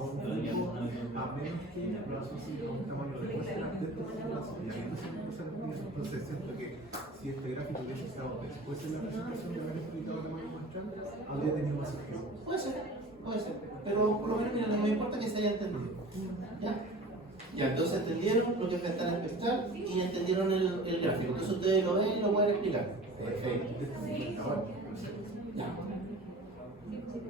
un grupo, a menos que lo asocie con un tamaño de muestra dentro de la y ahí entonces siento que si este gráfico hubiese estado después de la presentación de haber explicado el tamaño muestral, habría tenido más sentido. Puede ser. Pero por lo menos, mira, no me importa que se haya entendido. ¿Ya? Ya, entonces entendieron lo que es ventana espectral y entendieron el gráfico. Entonces ustedes lo ven y lo pueden explicar. Perfecto. Ya.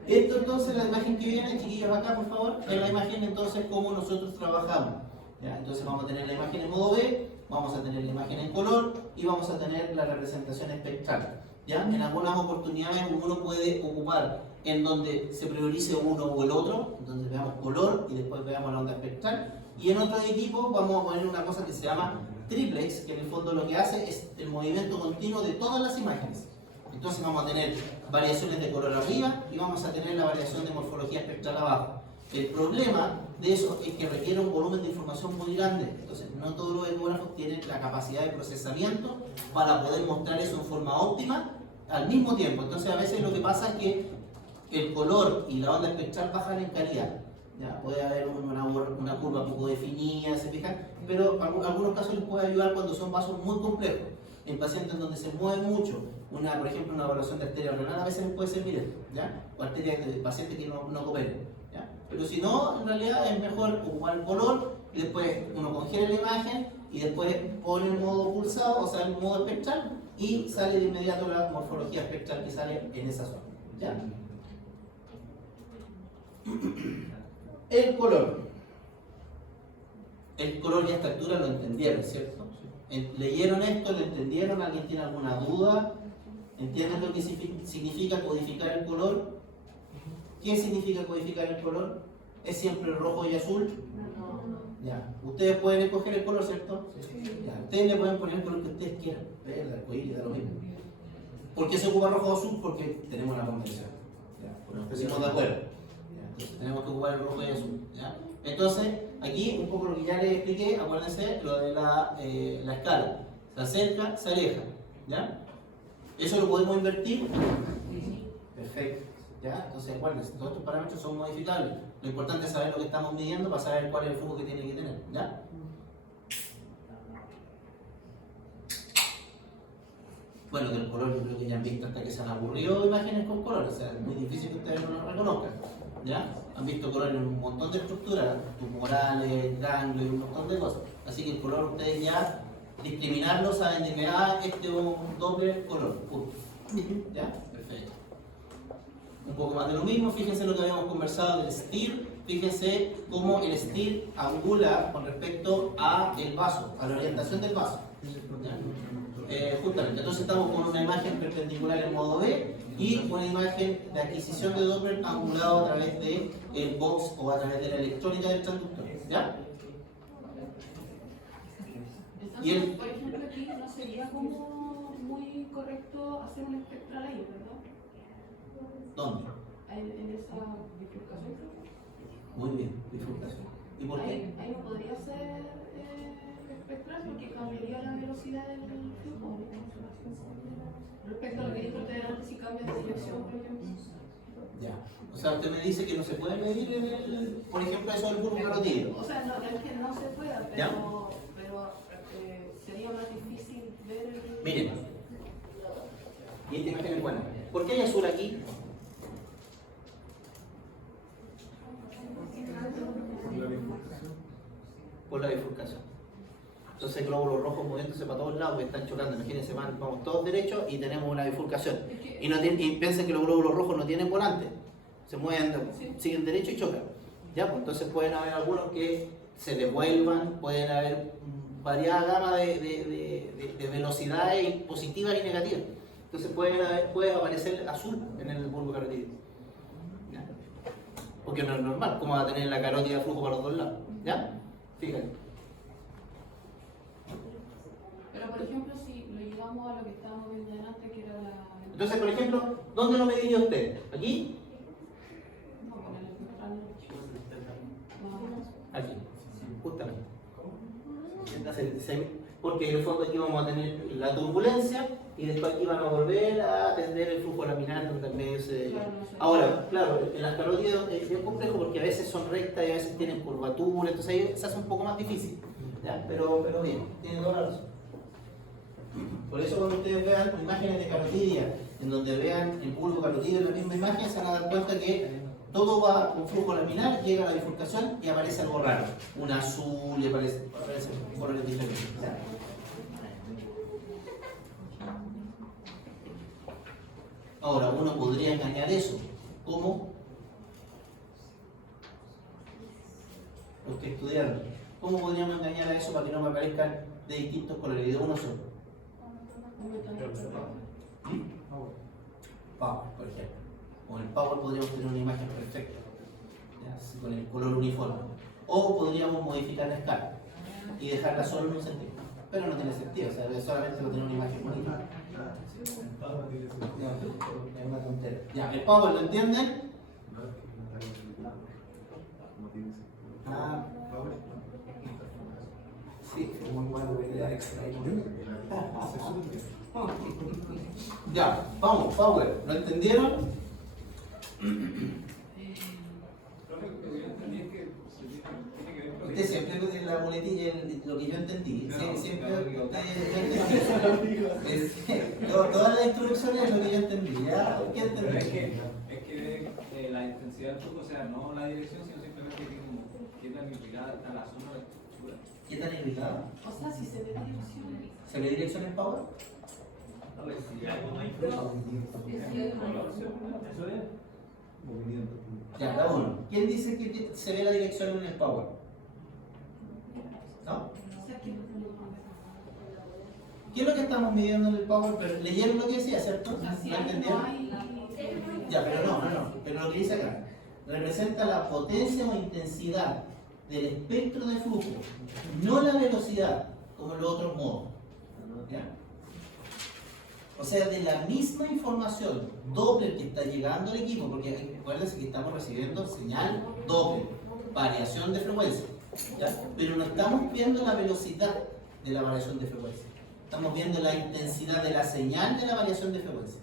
Esto entonces, la imagen que viene, chiquillos, acá por favor, es la imagen entonces como nosotros trabajamos. ¿Ya? Entonces vamos a tener la imagen en modo B, vamos a tener la imagen en color y vamos a tener la representación espectral. ¿ya? En algunas oportunidades uno puede ocupar en donde se priorice uno o el otro, entonces veamos color y después veamos la onda espectral. Y en otros equipos vamos a poner una cosa que se llama triplex, que en el fondo lo que hace es el movimiento continuo de todas las imágenes. Entonces vamos a tener variaciones de color arriba y vamos a tener la variación de morfología espectral abajo. El problema de eso es que requiere un volumen de información muy grande, entonces no todos los ecógrafos tienen la capacidad de procesamiento para poder mostrar eso en forma óptima al mismo tiempo. Entonces a veces lo que pasa es que el color y la onda espectral bajan en calidad. ¿Ya? Puede haber una curva poco definida, se fijan, pero en algunos casos les puede ayudar cuando son vasos muy complejos. En pacientes donde se mueve mucho, por ejemplo una evaluación de arteria renal a veces les puede servir esto, ¿ya? O arterias de pacientes que no cooperen, ¿ya? Pero si no, en realidad es mejor ocupar el color y después uno congela la imagen y después pone el modo pulsado, o sea el modo espectral, y sale de inmediato la morfología espectral que sale en esa zona, ¿ya? El color. El color ya a esta altura lo entendieron, ¿cierto? ¿Leyeron esto? ¿Lo entendieron? ¿Alguien tiene alguna duda? ¿Entienden lo que significa codificar el color? ¿Qué significa codificar el color? ¿Es siempre rojo y azul? Ya. Ustedes pueden escoger el color, ¿cierto? Ya. Ustedes le pueden poner el color que ustedes quieran. Verde, arcoíris, da lo mismo. ¿Por qué se ocupa rojo o azul? Porque tenemos la convención. Nos pusimos de acuerdo. Entonces tenemos que ocupar el rojo y azul. ¿Ya? Entonces, aquí un poco lo que ya les expliqué, acuérdense lo de la escala. Se acerca, se aleja. ¿Ya? ¿Eso lo podemos invertir? Perfecto. ¿Ya? Entonces, acuérdense, todos estos parámetros son modificables. Lo importante es saber lo que estamos midiendo para saber cuál es el flujo que tiene que tener. ¿Ya? Bueno, del color yo creo que ya han visto hasta que se han aburrido imágenes con colores, o sea, es muy difícil que ustedes no lo reconozcan, ¿ya? Han visto colores en un montón de estructuras, tumorales, ganglios y un montón de cosas, así que el color ustedes ya discriminarlo, saben de que este es un doble color, punto. ¿Ya? Perfecto. Un poco más de lo mismo, fíjense lo que habíamos conversado del STIR, fíjense cómo el STIR angula con respecto a el vaso, a la orientación del vaso. ¿Ya? Justamente, entonces estamos con una imagen perpendicular en modo B y una imagen de adquisición de Doppler angulado a través del box o a través de la electrónica del transductor. ¿Ya? Entonces, por ejemplo, aquí no sería como muy correcto hacer un espectral ahí, ¿verdad? ¿Dónde? En esa bifurcación. Muy bien, bifurcación. ¿Y por qué? Ahí no podría ser espectral porque cambiaría la velocidad del flujo. Respecto a lo que dijo usted antes, si cambia de dirección, por ejemplo. Ya. O sea, usted me dice que no se puede medir en el, por ejemplo, eso del bulbo carotídeo. O sea, no es que no se pueda, pero sería más difícil ver el... Miren. Y esta imagen es buena. ¿Por qué hay azul aquí? Por la bifurcación. Entonces glóbulos rojos moviéndose para todos lados que están chocando. Imagínense, vamos todos derechos y tenemos una bifurcación. Y piensen que los glóbulos rojos no tienen volante. Se mueven, siguen derecho y chocan. ¿Ya? Pues entonces pueden haber algunos que se devuelvan, pueden haber variada gama de velocidades positivas y negativas. Entonces puede aparecer azul en el bulbo carotídeo. ¿Ya? Porque no es normal, ¿cómo va a tener la carótida flujo para los dos lados? ¿Ya? Fíjense. Pero por ejemplo, si lo llevamos a lo que estábamos viendo delante, que era la... Entonces, por ejemplo, ¿dónde lo mediría usted? ¿Aquí? No, con el espectral. Aquí, justamente. Entonces, porque en el fondo aquí vamos a tener la turbulencia y después aquí van a volver a atender el flujo laminar donde el medio se... Ahora, claro, en las carótidas es bien complejo porque a veces son rectas y a veces tienen curvatura, entonces ahí se hace un poco más difícil. ¿Ya? Pero bien, tiene toda la razón. Por eso cuando ustedes vean imágenes de carotidia, en donde vean el bulbo carotídeo en la misma imagen, se van a dar cuenta que todo va con flujo laminar, llega a la bifurcación y aparece algo raro. Un azul y aparece colores diferentes. ¿Ya? Ahora, uno podría engañar eso. ¿Cómo? Los que estudiaron. ¿Cómo podríamos engañar a eso para que no me aparezcan de distintos colores y de uno solo? Power, por ejemplo. Con el Power podríamos tener una imagen perfecta, ¿ya? Así, con el color uniforme. O podríamos modificar la escala y dejarla solo en un sentido. Pero no tiene sentido, o sea, solamente no tiene una imagen bonita. Es una tontería. Ya, el Power, ¿lo entienden? Ah, sí, es muy bueno ver extra. Ya, vamos, Power, ¿lo entendieron? Profe, lo que yo entendí es que tiene que ver con... Usted siempre en la boletilla, lo que yo entendí, No, siempre claro, todas las instrucciones es lo que yo entendí, ¿ya? ¿Qué Pero entendí? es que la intensidad del flujo, o sea, no la dirección, sino simplemente que como qué tan irrigada está la zona de estructura. ¿Qué tan irritada? O sea, si se ve dirección. ¿Se ve dirección en Power? Eso es. Ya, cada uno. ¿Quién dice que se ve la dirección en el Power? ¿No? O sea, que ¿Qué es lo que estamos midiendo en el Power? Pero leyeron lo que decía, ¿cierto? así ¿Lo no entendieron? hay. Ya, pero no. Pero lo que dice acá, representa la potencia o intensidad del espectro de flujo, no la velocidad, como en los otros modos. ¿Ya? O sea, de la misma información Doppler que está llegando al equipo, porque acuérdense que estamos recibiendo señal Doppler, variación de frecuencia, ¿ya? Pero no estamos viendo la velocidad de la variación de frecuencia, estamos viendo la intensidad de la señal de la variación de frecuencia,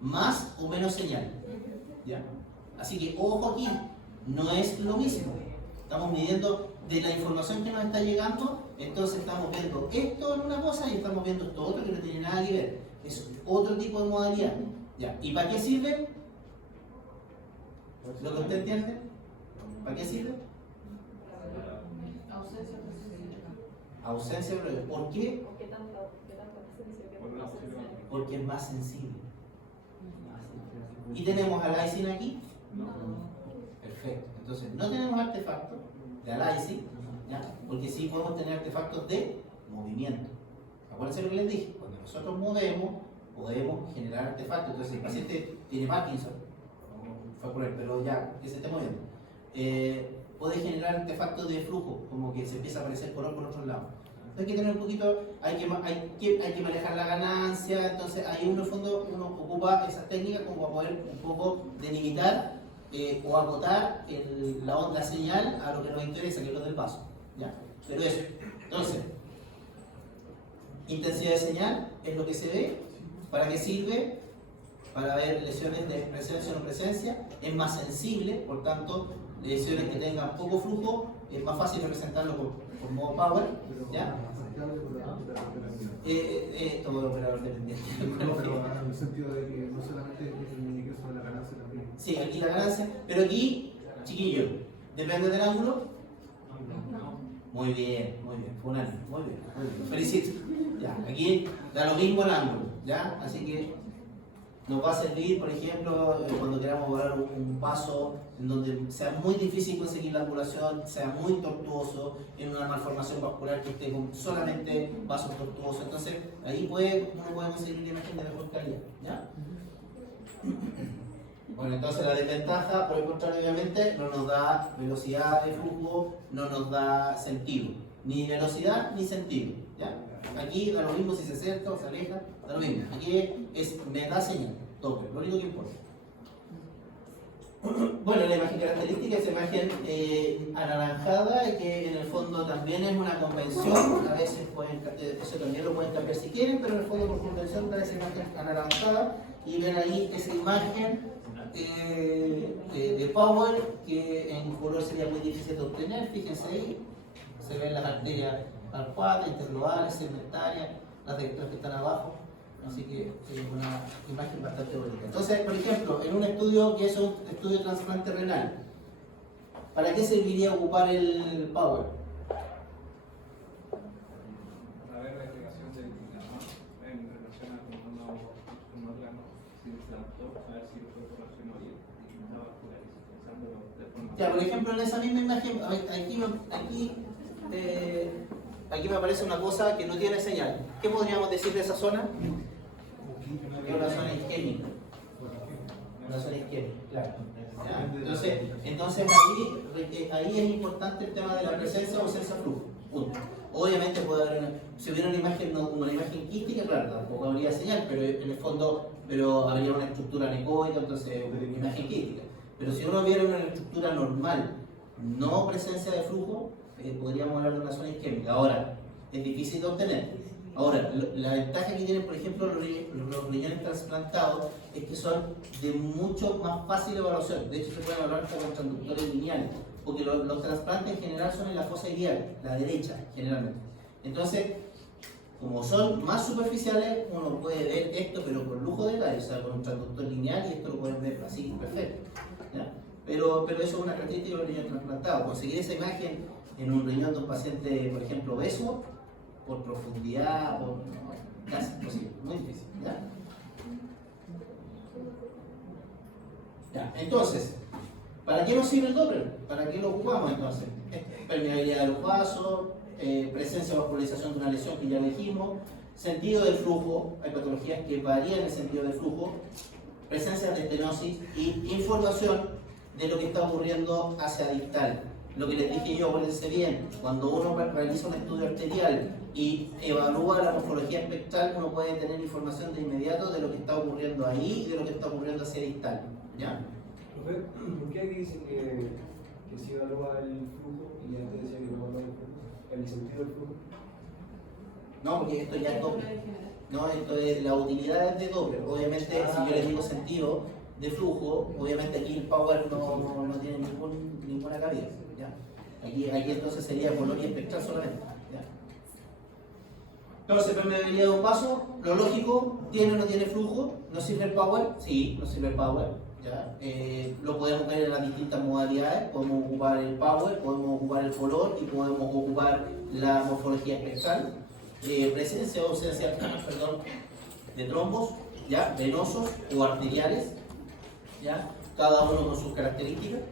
más o menos señal, ¿ya? Así que ojo aquí, no es lo mismo, estamos midiendo de la información que nos está llegando. Entonces estamos viendo esto en una cosa y estamos viendo esto otro que no tiene nada que ver. Es otro tipo de modalidad. ¿Ya? ¿Y para qué sirve? ¿Lo que usted entiende? ¿Para qué sirve? Ausencia de presencia. Ausencia de problema. ¿Por qué? ¿Qué tanto presencia? ¿Qué Por la tanto posibilidad. presencia? Porque es más sensible. ¿Y tenemos al ICIN aquí? Perfecto. Entonces no tenemos artefactos de ALICI, ¿ya? Porque sí podemos tener artefactos de movimiento. Acuérdense lo que les dije, cuando nosotros movemos, podemos generar artefactos. Entonces, si el paciente tiene Parkinson, fue por él, pero ya, que se esté moviendo, puede generar artefactos de flujo, como que se empieza a aparecer color por otro lado. Entonces hay que tener un poquito, hay que manejar la ganancia, entonces ahí uno, en el fondo, uno ocupa esas técnicas como para poder un poco delimitar o acotar la onda señal a lo que nos interesa, que es lo del vaso. ¿Ya? Pero eso, entonces, intensidad de señal es lo que se ve. ¿Para qué sirve? Para ver lesiones de presencia o no presencia. Es más sensible, por tanto, lesiones que tengan poco flujo, es más fácil representarlo por modo Power. ¿Ya? Todo el operador dependiente. No, pero en el sentido de que no solamente el ingreso de la ganancia también. Sí, aquí la ganancia, pero aquí, chiquillo, depende del ángulo. Muy bien, fue un año, muy bien. Felicito. Ya, aquí da lo mismo el ángulo, ¿ya? Así que nos va a servir, por ejemplo, cuando queramos borrar un vaso en donde sea muy difícil conseguir la angulación, sea muy tortuoso, en una malformación vascular que esté con solamente vasos tortuosos. Entonces, ahí uno puede conseguir una imagen de mejor calidad, ¿ya? Bueno, entonces la desventaja, por el contrario, obviamente, no nos da velocidad de flujo, no nos da sentido. Ni velocidad ni sentido, ¿ya? Aquí da lo mismo si se acerca o se aleja, da lo mismo. Aquí me da señal, toque, lo único que importa. Bueno, la imagen característica es imagen anaranjada, que en el fondo también es una convención. A veces eso también lo pueden cambiar si quieren, pero en el fondo por convención da esa imagen anaranjada. Y ven ahí esa imagen de Power, que en color sería muy difícil de obtener. Fíjense ahí, se ven las arterias arcuadas, interlobales, segmentarias, las que están abajo. Así que es una imagen bastante bonita. Entonces, por ejemplo, en un estudio que es un estudio de trasplante renal, ¿para qué serviría ocupar el Power? Para ver la agregación de glicosados en relación a un órgano, si se adaptó, a ver si fue corrección o bien, y estaba vascularizando de forma. Ya, por ejemplo, en esa misma imagen, aquí me aparece una cosa que no tiene señal. ¿Qué podríamos decir de esa zona? Es una zona isquémica. Una zona isquémica, claro. ¿Ya? Entonces ahí es importante el tema de la presencia o ausencia de flujo. Punto. Obviamente puede haber si hubiera una imagen, no, una imagen quística, claro, tampoco habría señal, pero en el fondo habría una estructura anecoica, entonces una imagen quística. Pero si uno viera una estructura normal, no presencia de flujo, podríamos hablar de una zona isquémica. Ahora, es difícil de obtener. Ahora, la ventaja que tienen, por ejemplo, los riñones trasplantados es que son de mucho más fácil evaluación. De hecho, se pueden evaluar hasta con transductores lineales, porque los trasplantes en general son en la fosa iliaca, la derecha, generalmente. Entonces, como son más superficiales, uno puede ver esto, pero con lujo de detalle, o sea, con un transductor lineal, y esto lo pueden ver así, perfecto. ¿Ya? Pero eso es una característica de los riñones trasplantados. Conseguir esa imagen en un riñón de un paciente, por ejemplo, obeso, por profundidad, casi imposible, muy difícil. ¿Ya? Entonces, ¿para qué nos sirve el Doppler? ¿Para qué lo ocupamos entonces? Permeabilidad de los vasos, presencia o vascularización de una lesión que ya dijimos, sentido del flujo, hay patologías que varían el sentido del flujo, presencia de estenosis y información de lo que está ocurriendo hacia distal. Lo que les dije yo, acuérdense bien, cuando uno realiza un estudio arterial y evalúa la morfología espectral, uno puede tener información de inmediato de lo que está ocurriendo ahí y de lo que está ocurriendo hacia distal. ¿Ya? Profe, ¿por qué aquí dice que se evalúa el flujo y antes decía que no evalúa el flujo? ¿El sentido del flujo? No, porque esto ya es Doppler. No, esto es la utilidad de Doppler. Obviamente, si yo les digo sentido de flujo, obviamente aquí el power no tiene ninguna cabida. ¿Ya? Aquí entonces sería color y espectral solamente. ¿Ya? Entonces, permeabilidad de un vaso, lo lógico, ¿tiene o no tiene flujo? ¿No sirve el power? Sí, no sirve el power. ¿Ya? Lo podemos ver en las distintas modalidades. Podemos ocupar el power, podemos ocupar el color y podemos ocupar la morfología espectral. Presencia o ausencia de trombos, ¿ya? Venosos o arteriales, ¿ya? Cada uno con sus características.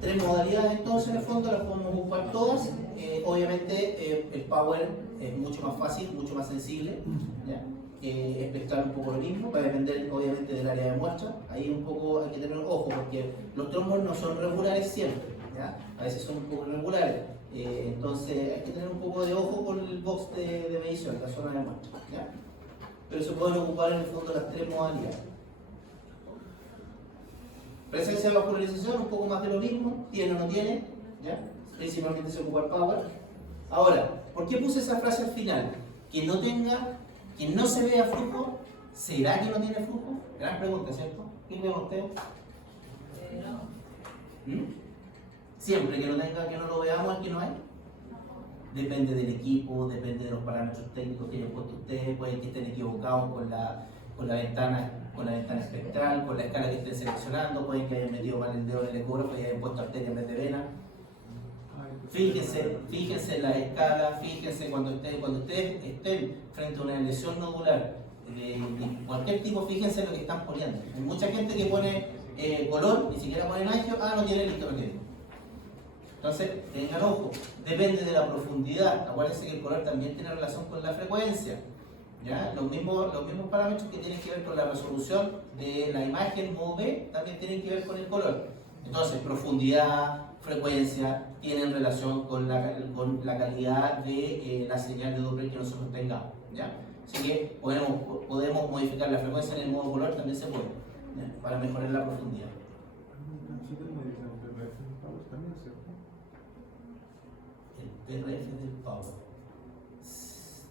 Tres modalidades entonces en el fondo las podemos ocupar todas. Obviamente el power es mucho más fácil, mucho más sensible, ¿ya? Espectral un poco lo mismo, va a depender obviamente del área de muestra. Ahí un poco hay que tener ojo porque los trombos no son regulares siempre, ¿ya? A veces son un poco irregulares, entonces hay que tener un poco de ojo con el box de medición, la zona de muestra, ¿ya? Pero se pueden ocupar en el fondo las tres modalidades. Presencia de vascularización, un poco más de lo mismo, tiene o no tiene, ¿ya? Principalmente se ocupa el power. Ahora, ¿por qué puse esa frase al final? Que no se vea flujo, ¿será que no tiene flujo? Gran pregunta, ¿cierto? ¿Qué creen ustedes? Siempre que no lo veamos, ¿es que no hay? Depende del equipo, depende de los parámetros técnicos que hayan puesto ustedes, pueden que estén equivocados con la ventana espectral, con la escala que estén seleccionando, pueden que hayan metido mal el dedo en el ecógrafo y hayan puesto arteria en vez de vena. Fíjense en las escalas, fíjense cuando ustedes estén frente a una lesión nodular de cualquier tipo, fíjense en lo que están poniendo. Hay mucha gente que pone color, ni siquiera pone angio, no tiene listo lo que digo. Entonces, tengan ojo, depende de la profundidad. Acuérdense que el color también tiene relación con la frecuencia. ¿Ya? Los mismos parámetros que tienen que ver con la resolución de la imagen MOV también tienen que ver con el color. Entonces, profundidad, frecuencia tienen relación con la calidad de la señal de Doppler que nosotros tengamos. ¿Ya? Así que podemos modificar la frecuencia en el modo color, también se puede, ¿ya? Para mejorar la profundidad. El PRF del power.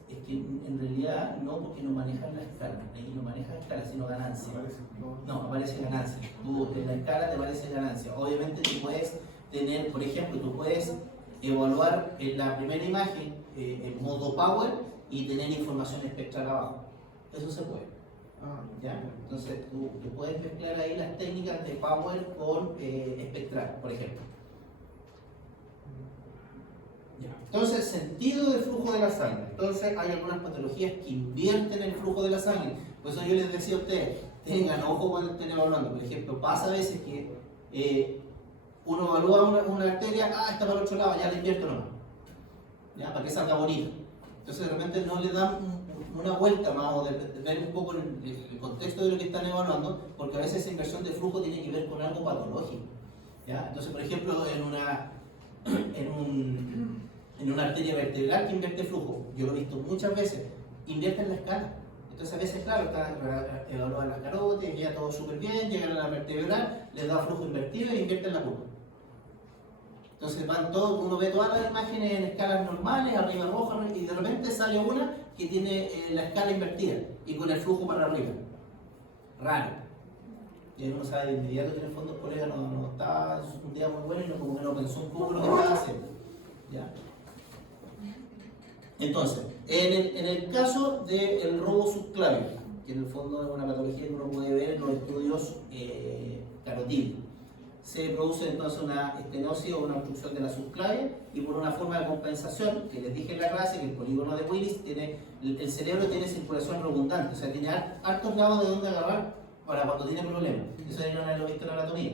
Es que en realidad no, porque no manejan la escala. Ahí no manejan la escala, sino ganancia. No, aparece ganancia. Tú en la escala te aparece ganancia. Obviamente tú puedes tener, por ejemplo, tú puedes evaluar en la primera imagen en modo power y tener información espectral abajo. Eso se puede. ¿Ya? Entonces tú puedes mezclar ahí las técnicas de power con espectral, por ejemplo. Entonces, sentido del flujo de la sangre. Entonces, hay algunas patologías que invierten el flujo de la sangre. Por eso yo les decía a ustedes, tengan ojo cuando estén evaluando. Por ejemplo, pasa a veces que uno evalúa una arteria, está para el otro lado, ya la invierto nomás, ¿ya? Para que salga bonito. Entonces de repente no le dan una vuelta más o de ver un poco el contexto de lo que están evaluando, porque a veces esa inversión de flujo tiene que ver con algo patológico, ¿ya? Entonces, por ejemplo, en una arteria vertebral que invierte flujo, yo lo he visto muchas veces, invierte en la escala. Entonces a veces, claro, evalúan las carótidas, ya todo súper bien, llegan a la vertebral, les da flujo invertido e invierten la curva. Entonces van todos, uno ve todas las imágenes en escalas normales, arriba roja, y de repente sale una que tiene la escala invertida y con el flujo para arriba. Raro. Y ahí uno sabe de inmediato que en el fondo el colega no estaba un día muy bueno y como que no pensó un poco lo que estaba haciendo. ¿Ya? Entonces, en el caso del robo subclavio, que en el fondo es una patología que uno puede ver en los estudios carotídeos, se produce entonces una estenosis o una obstrucción de la subclavia y por una forma de compensación, que les dije en la clase que el polígono de Willis el cerebro tiene circulación redundante, o sea, tiene hartos lados de donde agarrar para cuando tiene problemas. Eso deberían haberlo visto en la anatomía,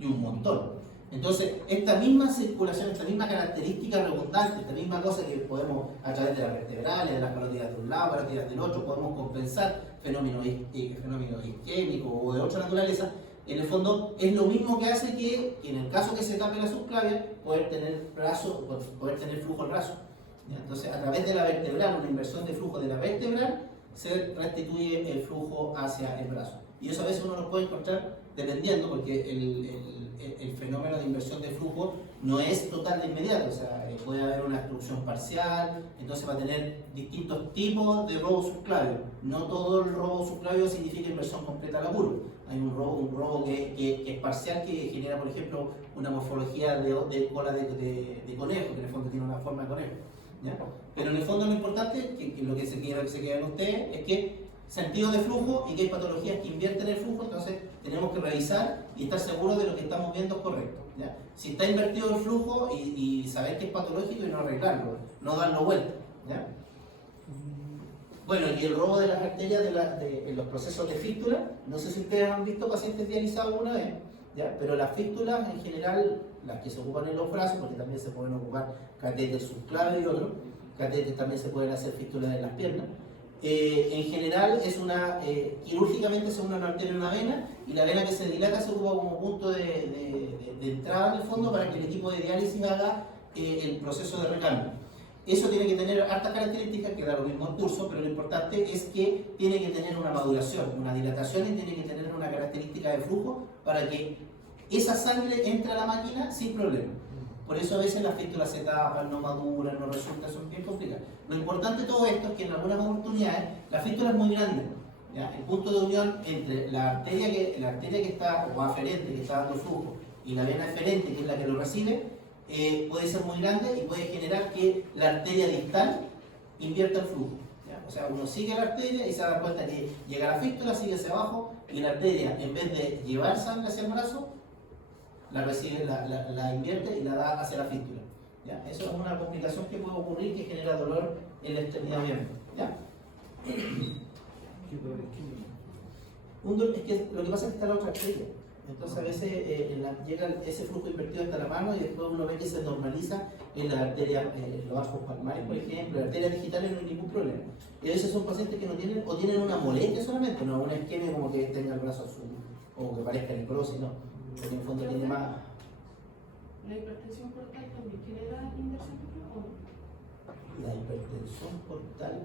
y un montón. Entonces, esta misma circulación, esta misma característica redundante, esta misma cosa que podemos a través de las vertebrales, de las carótidas de un lado, carótidas del otro, podemos compensar fenómenos isquémicos o de otra naturaleza, en el fondo es lo mismo que hace que en el caso que se tape la subclavia, poder tener flujo al brazo. ¿Ya? Entonces, a través de la vertebral, una inversión de flujo de la vertebral, se restituye el flujo hacia el brazo. Y eso a veces uno lo puede encontrar dependiendo, porque el fenómeno de inversión de flujo no es total de inmediato, o sea, puede haber una obstrucción parcial, entonces va a tener distintos tipos de robo subclavio. No todo el robo subclavio significa inversión completa a la curva. Hay un robo que es parcial, que genera, por ejemplo, una morfología de cola de conejo, que en el fondo tiene una forma de conejo. ¿Ya? Pero en el fondo lo importante, que lo que se queda en ustedes, es que sentido de flujo y que hay patologías que invierten el flujo, entonces tenemos que revisar y estar seguros de lo que estamos viendo es correcto. ¿Ya? Si está invertido el flujo y saber que es patológico y no arreglarlo, no darlo vuelta. ¿Ya? Bueno, y el robo de las arterias en los procesos de fístula, no sé si ustedes han visto pacientes dializados alguna vez, ¿ya? Pero las fístulas en general, las que se ocupan en los brazos, porque también se pueden ocupar catéteres subclavio y otros, catéteres también se pueden hacer fístulas en las piernas. En general quirúrgicamente se une una arteria en una vena y la vena que se dilata se ocupa como punto de entrada en el fondo para que el equipo de diálisis haga el proceso de recambio. Eso tiene que tener hartas características, que da lo mismo el curso, pero lo importante es que tiene que tener una maduración, una dilatación y tiene que tener una característica de flujo para que esa sangre entre a la máquina sin problema. Por eso a veces las fístulas se tapan, no maduran, no resultan, son bien complicadas. Lo importante de todo esto es que en algunas oportunidades la fístula es muy grande. ¿Ya? El punto de unión entre la arteria que está, o aferente, que está dando flujo, y la vena eferente, que es la que lo recibe, puede ser muy grande y puede generar que la arteria distal invierta el flujo. ¿Ya? O sea, uno sigue la arteria y se da cuenta que llega la fístula, sigue hacia abajo, y la arteria, en vez de llevar sangre hacia el brazo, la recibe, la invierte y la da hacia la fístula. ¿Ya? Eso es una complicación que puede ocurrir que genera dolor en la extremidad miembro. ¿Ya? Es que lo que pasa es que está la otra arteria. Entonces a veces llega ese flujo invertido hasta la mano y después uno ve que se normaliza en la arteria, los arcos palmares, por ejemplo, en arterias digitales no hay ningún problema. Y a veces son pacientes que no tienen, o tienen una molestia solamente, no una isquemia como que tenga el brazo azul, o que parezca necrosis, no. Porque en el fondo tiene más. ¿La hipertensión portal también genera inversión de flujo? La hipertensión portal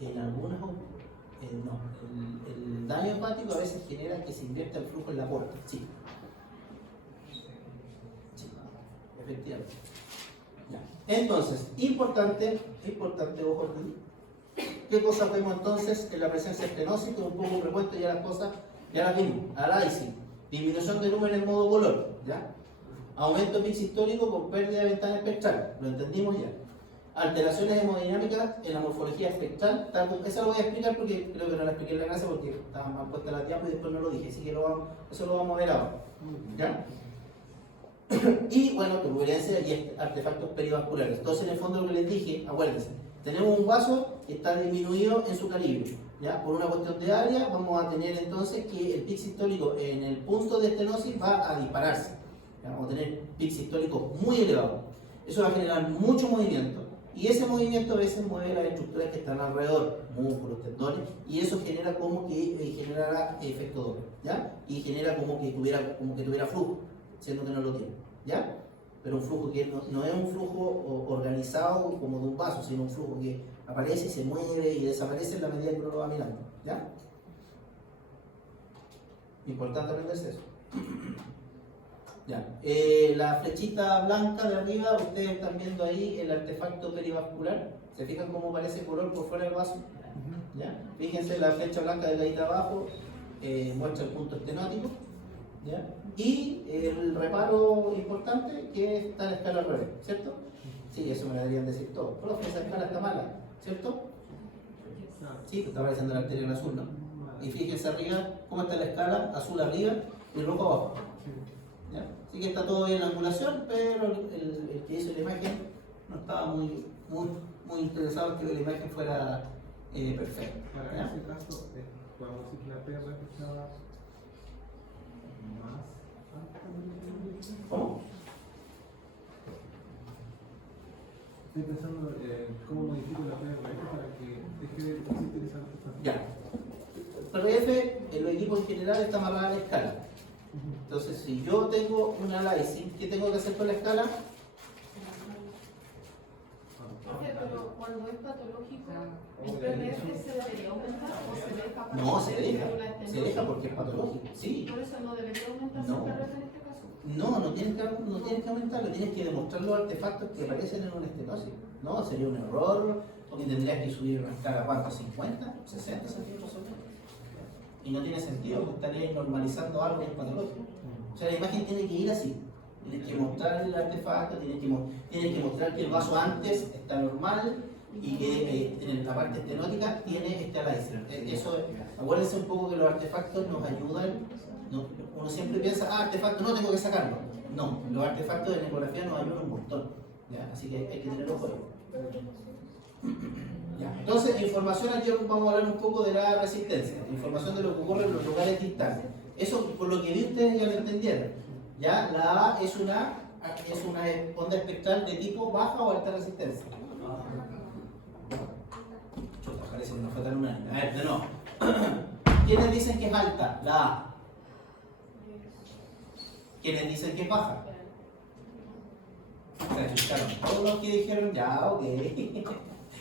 en algunas no. El daño hepático a veces genera que se invierta el flujo en la porta. Sí. Sí, efectivamente. Ya. Entonces, importante, ojo aquí. ¿Qué cosas vemos entonces en la presencia de estenosis? Que es un poco frecuente, ya las cosas ya las vimos. Arising, disminución de número en modo color, ¿ya? Aumento de pitch histórico con pérdida de ventana espectral, lo entendimos ya. Alteraciones hemodinámicas en la morfología espectral, esa lo voy a explicar porque creo que no la expliqué en la clase porque estaba mal puesta la diapo y después no lo dije, así que eso lo vamos a ver ahora. ¿Ya? Y bueno, turbulencia y artefactos perivasculares. Entonces en el fondo lo que les dije, acuérdense, tenemos un vaso que está disminuido en su calibre, ¿ya? Por una cuestión de área vamos a tener entonces que el pico sistólico en el punto de estenosis va a dispararse. ¿Ya? Vamos a tener picos históricos muy elevados. Eso va a generar mucho movimiento. Y ese movimiento a veces mueve las estructuras que están alrededor, músculos, tendones, y eso genera como que generara efecto doble, ¿ya? Y genera como que tuviera flujo, siendo que no lo tiene, ¿ya? Pero un flujo que no es un flujo organizado como de un vaso, sino un flujo que aparece, se mueve y desaparece en la medida que uno lo va mirando, ¿ya? Importante aprenderse eso. Ya. La flechita blanca de arriba, ustedes están viendo ahí el artefacto perivascular. ¿Se fijan cómo aparece color por fuera del vaso? ¿Ya? Fíjense la flecha blanca de ahí de abajo, muestra el punto estenótico. ¿Ya? Y el reparo importante que está en la escala al revés, ¿cierto? Sí, eso me lo deberían decir todos. Profe, esa escala está mala, ¿cierto? Sí, pues está apareciendo la arteria en azul, ¿no? Y fíjense arriba, cómo está la escala, azul arriba y rojo abajo. ¿Ya? Así que está todo bien en la angulación, pero el que hizo la imagen no estaba muy interesado en que la imagen fuera perfecta. Para ¿Ya? ese caso, podemos decir que la PR estaba más alta. ¿Cómo? Estoy pensando cómo modifico la PRF para que deje de existir esa artefacto. Ya. PRF, en los equipos en general está amarrada a la escala. Entonces, si yo tengo un análisis, ¿qué tengo que hacer con la escala? Pero cuando es patológico, ¿el PRF se debería aumentar o se deja para No, se poder deja. tener una estenosis? Se deja porque es patológico, sí. Por eso no debería aumentarse No. el PRF en este caso. No tienes que aumentarlo, tienes que demostrar los artefactos que aparecen en una estenosis. No, sería un error, porque tendrías que subir una escala, ¿cuánto? ¿50? ¿60 centímetros sobre? Y no tiene sentido, porque estarías normalizando algo que es patológico. O sea, la imagen tiene que ir así. Tienes que mostrar el artefacto, tienes que mostrar que el vaso antes está normal y que en la parte estenótica tiene este aláiser. Eso, acuérdense un poco que los artefactos nos ayudan. Uno siempre piensa, artefacto, no tengo que sacarlo. No, los artefactos de la ecografía nos ayudan un montón. ¿Ya? Así que hay que tener ojo ahí. Ya. Entonces, información, aquí vamos a hablar un poco de la resistencia, información de lo que ocurre en los lugares distantes. Eso, por lo que vi, ustedes ya lo entendieron. ¿Ya? La A es una onda espectral de tipo baja o alta resistencia. Chuta, parece que nos falta unánime. A ver, de nuevo. ¿Quiénes dicen que es alta? La A. ¿Quiénes dicen que es baja? Se asustaron. Todos los que dijeron, ya, ok.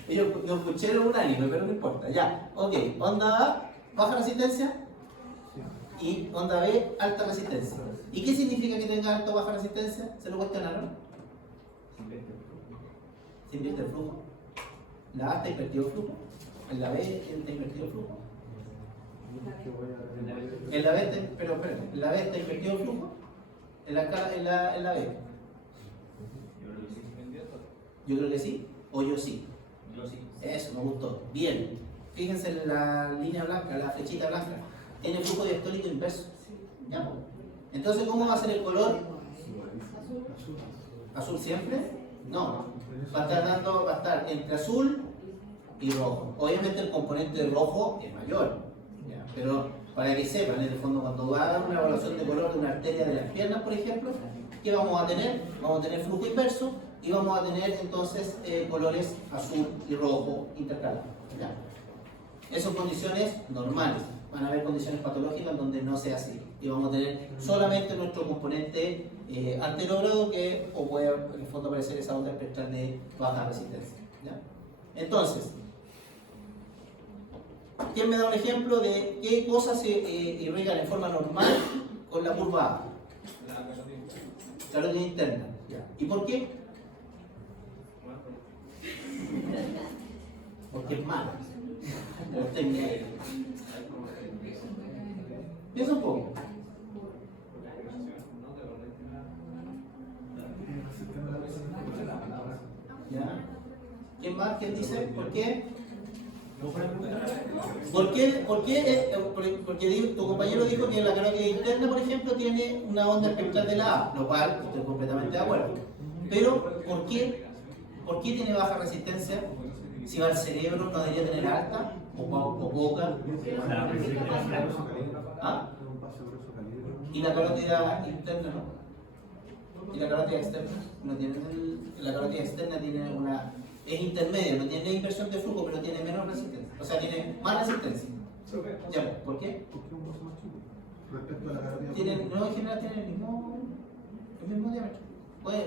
Ellos no escuché lo unánime, pero no importa. Ya, ok. Onda A, baja resistencia. Y onda B, alta resistencia. ¿Y qué significa que tenga alta o baja resistencia? ¿Se lo cuestionaron? Se invierte el flujo. La A está invertido el flujo. En la B está invertido el flujo. En la B está, en la B está invertido el flujo. En la B. Yo creo que sí. O yo sí. Yo sí. Eso, me gustó. Bien. Fíjense en la línea blanca, la flechita blanca. Tiene flujo diastólico inverso. ¿Ya? Entonces, ¿cómo va a ser el color? ¿Azul siempre? No. Va a estar entre azul y rojo. Obviamente el componente rojo es mayor. ¿Ya? Pero para que sepan, en el fondo, cuando va a dar una evaluación de color de una arteria de las piernas, por ejemplo, ¿qué vamos a tener? Vamos a tener flujo inverso y vamos a tener entonces colores azul y rojo intercalados. ¿Ya? Esas son condiciones normales. Van a haber condiciones patológicas donde no sea así. Y vamos a tener solamente nuestro componente anterógrado que o puede en el fondo aparecer esa onda espectral de baja resistencia. ¿Ya? Entonces, ¿quién me da un ejemplo de qué cosas se irrigan en forma normal con la curva A? La carótida interna. ¿Ya? ¿Y por qué? Porque es mala. Piensa un poco. ¿Ya? ¿Quién más? ¿Quién dice? ¿Por qué? Porque tu compañero dijo que la carótida interna, por ejemplo, tiene una onda espectral de la A, lo cual estoy completamente de acuerdo. Pero, ¿por qué tiene baja resistencia? Si va al cerebro, ¿no debería tener alta? o poca. ¿Ah? Y la carótida interna, ¿no? Y la carótida externa, no tiene la carótida externa tiene una, es intermedia, no tiene inversión de flujo, pero tiene menos resistencia, o sea, tiene más resistencia. Ya, ¿por qué? Porque es un vaso más chico. Respecto a la carótida. No, en general tiene el mismo diámetro.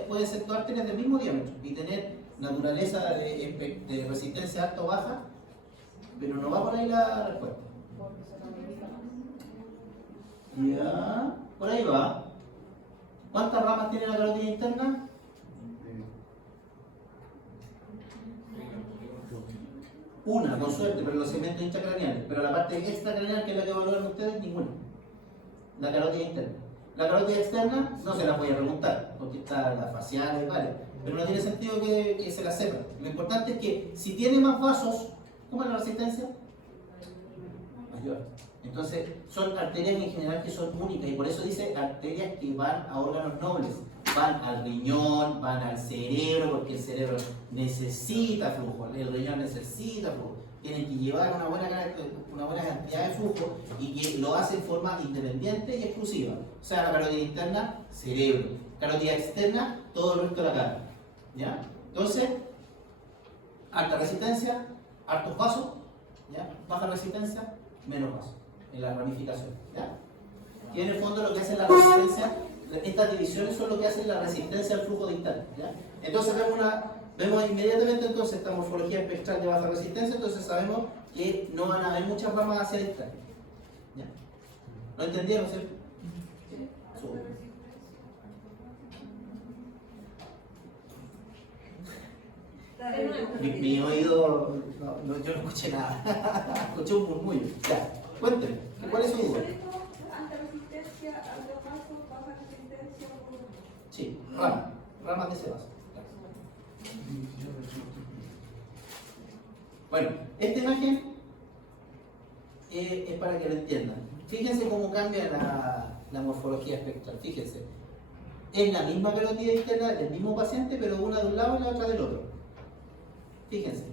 Puede ser dos arterias del mismo diámetro y tener naturaleza de resistencia alta o baja, pero no va por ahí la respuesta. Ya, por ahí va. ¿Cuántas ramas tiene la carótida interna? Una, con suerte, pero los segmentos intracraneales. Pero la parte extracraneal, que es la que evalúan ustedes, ninguna. La carótida interna. La carótida externa no se la voy a preguntar, porque está la facial y vale. Pero no tiene sentido que se la sepa. Lo importante es que si tiene más vasos, ¿cómo es la resistencia? Mayor. Entonces, son arterias en general que son únicas y por eso dice arterias que van a órganos nobles. Van al riñón, van al cerebro, porque el cerebro necesita flujo, el riñón necesita flujo. Tienen que llevar una buena cantidad de flujo y que lo hace en forma independiente y exclusiva. O sea, la carótida interna, cerebro. Carótida externa, todo el resto de la cara. ¿Ya? Entonces, alta resistencia, altos vasos, ¿ya? Baja resistencia, menos vasos en la ramificación. ¿Ya? Y en el fondo lo que hace la resistencia, estas divisiones son lo que hacen la resistencia al flujo distal. ¿Ya? Entonces vemos inmediatamente entonces esta morfología espectral de baja resistencia, entonces sabemos que no van a haber muchas ramas hacia distal. ¿Ya? ¿Lo entendieron, cierto? Mi oído, yo no escuché nada, escuché un murmullo. Ya, cuéntenme, ¿cuál es su duda? Alta resistencia, alto vaso, baja resistencia. Sí, ramas de ese vaso. Bueno, esta imagen es para que lo entiendan. Fíjense cómo cambia la morfología espectral. Fíjense, es la misma carótida interna del mismo paciente, pero una de un lado y la otra del otro. Fíjense,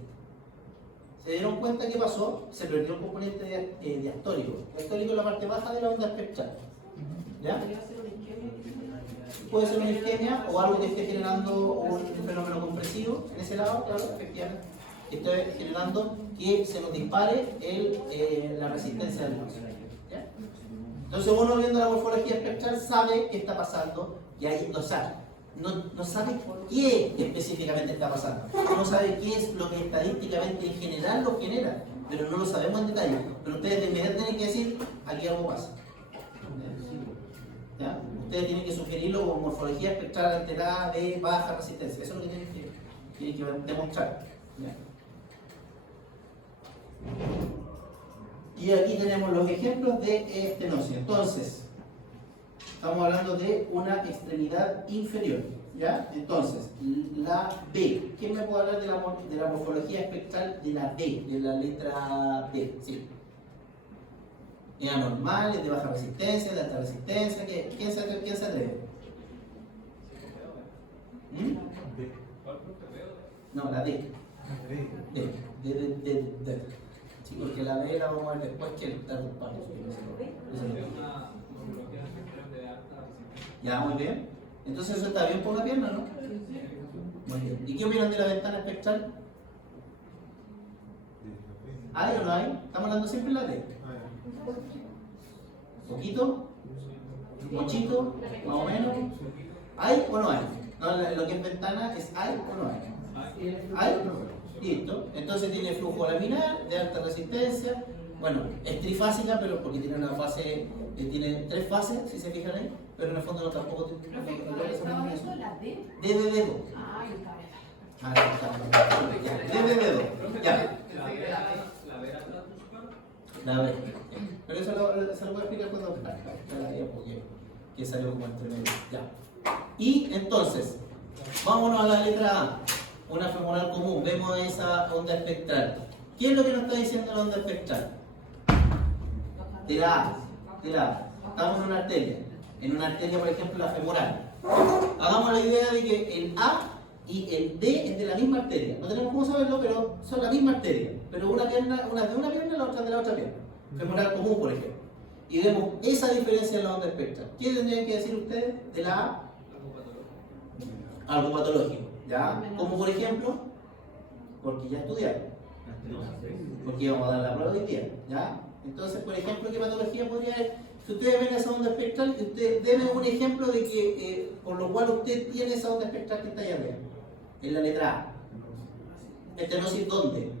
¿se dieron cuenta qué pasó? Se perdió el componente diastólico. Diastólico es la parte baja de la onda espectral. ¿Ya? Puede ser una isquemia o algo que esté generando un fenómeno compresivo en ese lado, claro, efectivamente. Que esté generando que se nos dispare la resistencia del vaso. ¿Ya? Entonces uno viendo la morfología espectral sabe qué está pasando y ahí lo sabe. No sabe qué específicamente está pasando, no sabe qué es lo que estadísticamente en general lo genera, pero no lo sabemos en detalle. Pero ustedes de inmediato tienen que decir, aquí algo pasa. ¿Ya? Ustedes tienen que sugerirlo como morfología espectral alterada de baja resistencia, eso es lo que tienen que demostrar. ¿Ya? Y aquí tenemos los ejemplos de estenosis. Entonces, estamos hablando de una extremidad inferior, ¿ya? Entonces, la B. ¿Quién me puede hablar de la morfología espectral de la B, de la letra B? Sí. ¿Es anormal? ¿Es de baja resistencia? ¿De alta resistencia? ¿Quién se atreve? ¿Mm? No, la D. D. Sí, porque la B la vamos a ver después que el tal paso. Ya, muy bien. Entonces eso está bien por una pierna, ¿no? Muy bien. ¿Y qué opinan de la ventana espectral? ¿Hay o no hay? Estamos hablando siempre de la D. ¿Poquito? ¿Muchito? ¿Más o menos? ¿Hay o no hay? No, lo que es ventana es ¿hay o no hay? ¿Hay? Listo. Entonces tiene flujo laminar de alta resistencia. Bueno, es trifásica, pero porque tiene una fase, tiene tres fases, si se fijan ahí, pero en el fondo no tampoco tiene. ¿La D? D de dedo. Ah, yo estaba. D de dedo. Ya. La B. Pero eso lo voy a explicar cuando que salió como entre medio. Ya. Y entonces, vámonos a la letra A. Una femoral común. Vemos esa onda espectral. ¿Qué es lo que nos está diciendo la onda espectral? De la A. Estamos en una arteria. En una arteria, por ejemplo, la femoral. Hagamos la idea de que el A y el D es de la misma arteria. No tenemos cómo saberlo, pero son la misma arteria. Pero una es de una pierna y la otra de la otra pierna. Femoral común, por ejemplo. Y vemos esa diferencia en la onda espectral. ¿Qué tendrían que decir ustedes de la A? Algo patológico. ¿Ya? Como por ejemplo, porque ya estudiaron. Porque vamos a dar la prueba hoy día. ¿Ya? Entonces, por ejemplo, ¿qué patología podría haber? Si ustedes ven esa onda espectral, usted debe un ejemplo de que, por lo cual usted tiene esa onda espectral que está ahí arriba. En la letra A. Estenosis, ¿dónde?